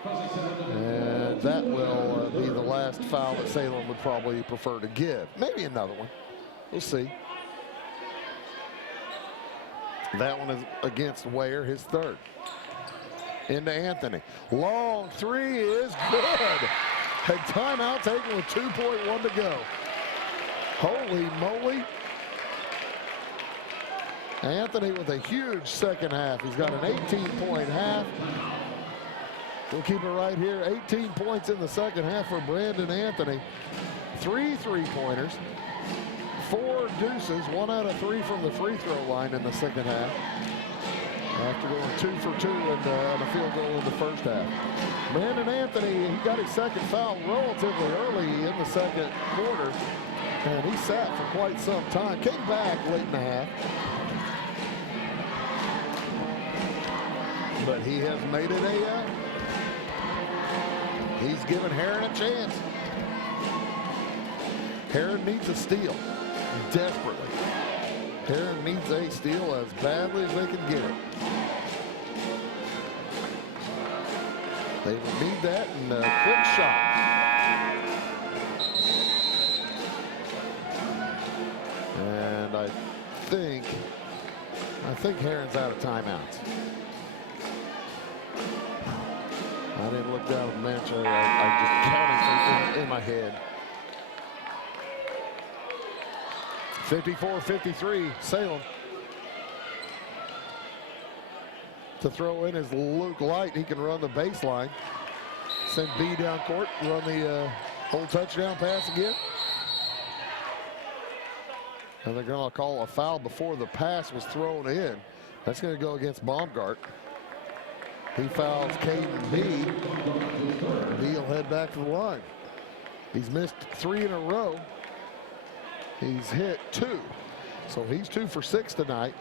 And that will be the last foul that Salem would probably prefer to give. Maybe another one. We'll see. That one is against Ware, his third. Into Anthony. Long three is good. A timeout taken with 2.1 to go. Holy moly. Anthony with a huge second half. He's got an 18-point half. We'll keep it right here. 18 points in the second half for Brandon Anthony. 3 3-pointers. 4 deuces, 1 out of 3 from the free throw line in the second half. After going 2 for 2 and a field goal in the first half. Brandon Anthony, he got his second foul relatively early in the second quarter. And he sat for quite some time. Came back late in the half. But he has made it he's given Herrin a chance. Herrin needs a steal. Desperately. Herrin needs a steal as badly as they can get it. They will need that and a quick shot. And I think Herrin's out of timeouts. I didn't look down at the bench. I just counted in my head. 54-53, Salem. To throw in is Luke Light. He can run the baseline. Send B down court, run the whole touchdown pass again. And they're going to call a foul before the pass was thrown in. That's going to go against Baumgart. He fouls Caden B. B will head back to the line. He's missed 3 in a row. He's hit 2. So he's 2 for 6 tonight.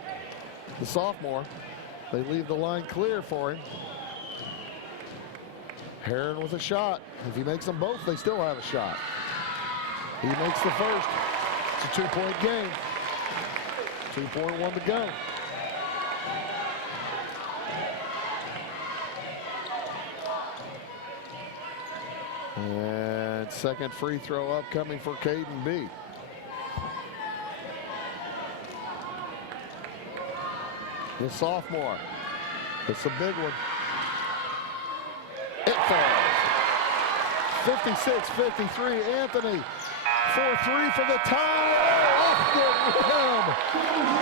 The sophomore. They leave the line clear for him. Herrin with a shot. If he makes them both, they still have a shot. He makes the first. It's a 2-point game. 2.1 to go. And second free throw upcoming for Caden B. The sophomore. It's a big one. It falls. 56-53, Anthony. 4-3 for the tie. Off the rim.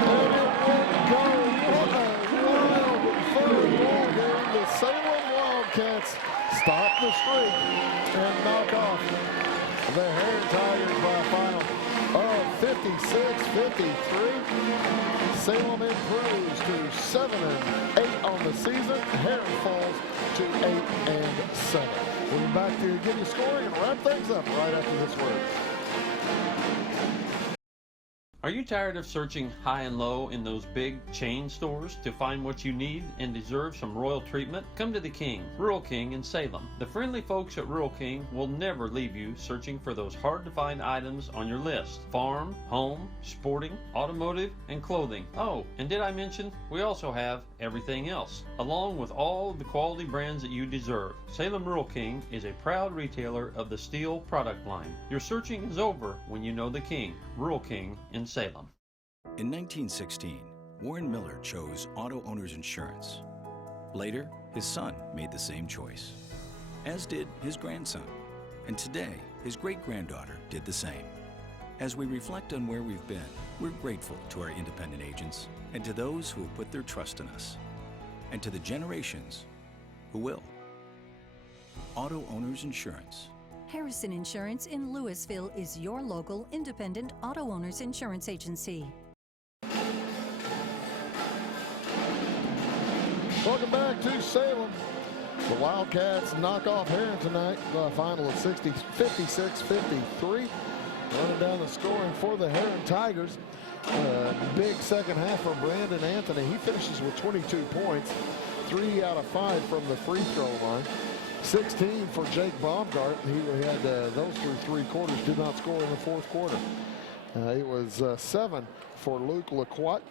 And it won't go. What a wild third ball game. The Salem Wildcats stop the streak and knock off the Herrin Tigers by a final of 56-53. Salem improves to 7-8 on the season. Herrin falls to 8-7. We'll be back to give you scoring and wrap things up right after this word. Are you tired of searching high and low in those big chain stores to find what you need and deserve some royal treatment? Come to the King, Rural King in Salem. The friendly folks at Rural King will never leave you searching for those hard-to-find items on your list. Farm, home, sporting, automotive, and clothing. Oh, and did I mention we also have everything else, along with all the quality brands that you deserve. Salem Rural King is a proud retailer of the steel product line. Your searching is over when you know the King, Rural King in Salem. In 1916, Warren Miller chose auto owners insurance. Later, his son made the same choice, as did his grandson. And today, his great-granddaughter did the same. As we reflect on where we've been, we're grateful to our independent agents and to those who have put their trust in us, and to the generations who will. Auto Owners Insurance. Harrison Insurance in Louisville is your local independent auto owners insurance agency. Welcome back to Salem. The Wildcats knock off Herrin tonight. Final of 56-53. Running down the scoring for the Herrin Tigers. Big second half for Brandon Anthony. He finishes with 22 points, 3 out of 5 from the free throw line. 16 for Jake Baumgart. He had those through 3 quarters, did not score in the fourth quarter. It was 7 for Luke Laquette,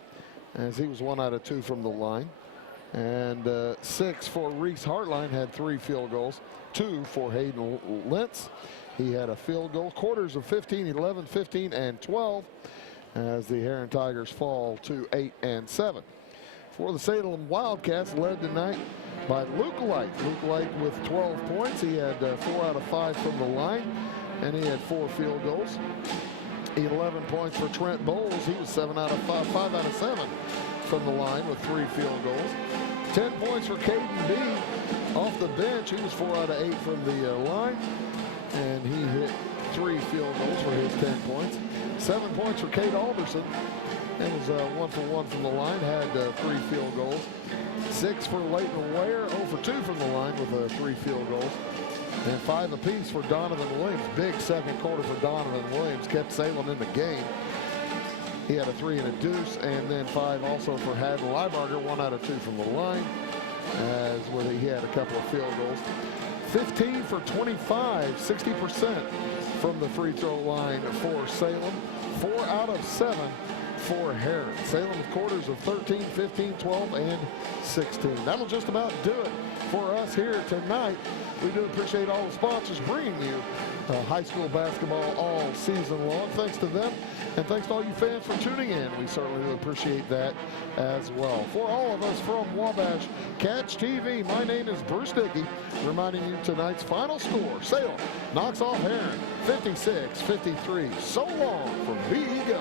as he was 1 out of 2 from the line. And 6 for Reese Hartline, had 3 field goals. 2 for Hayden Lentz. He had a field goal. Quarters of 15, 11, 15, and 12, as the Herrin Tigers fall to 8 and 7. For the Salem Wildcats, led tonight by Luke Light. Luke Light with 12 points. He had 4 out of 5 from the line, and he had 4 field goals. 11 points for Trent Bowles. He was 7 out of 5, 5 out of 7 from the line with 3 field goals. 10 points for Caden B off the bench. He was 4 out of 8 from the line, and he hit 3 field goals for his 10 points. 7 points for Kate Alderson, and was 1 for 1 from the line, had 3 field goals. 6 for Leighton Ware, 0 for 2 from the line with 3 field goals. And 5 apiece for Donovan Williams. Big second quarter for Donovan Williams, kept Salem in the game. He had a 3 and a deuce, and then 5 also for Haddon Liebarger, 1 out of 2 from the line, as where he had a couple of field goals. 15 for 25, 60% from the free throw line for Salem. 4 out of 7 for Herrin. Salem's quarters of 13, 15, 12, and 16. That'll just about do it for us here tonight. We do appreciate all the sponsors bringing you high school basketball all season long. Thanks to them, and thanks to all you fans for tuning in. We certainly do appreciate that as well. For all of us from Wabash Catch TV, my name is Bruce Dickey, reminding you tonight's final score. Salem knocks off Herrin 56-53. So long from VE Go.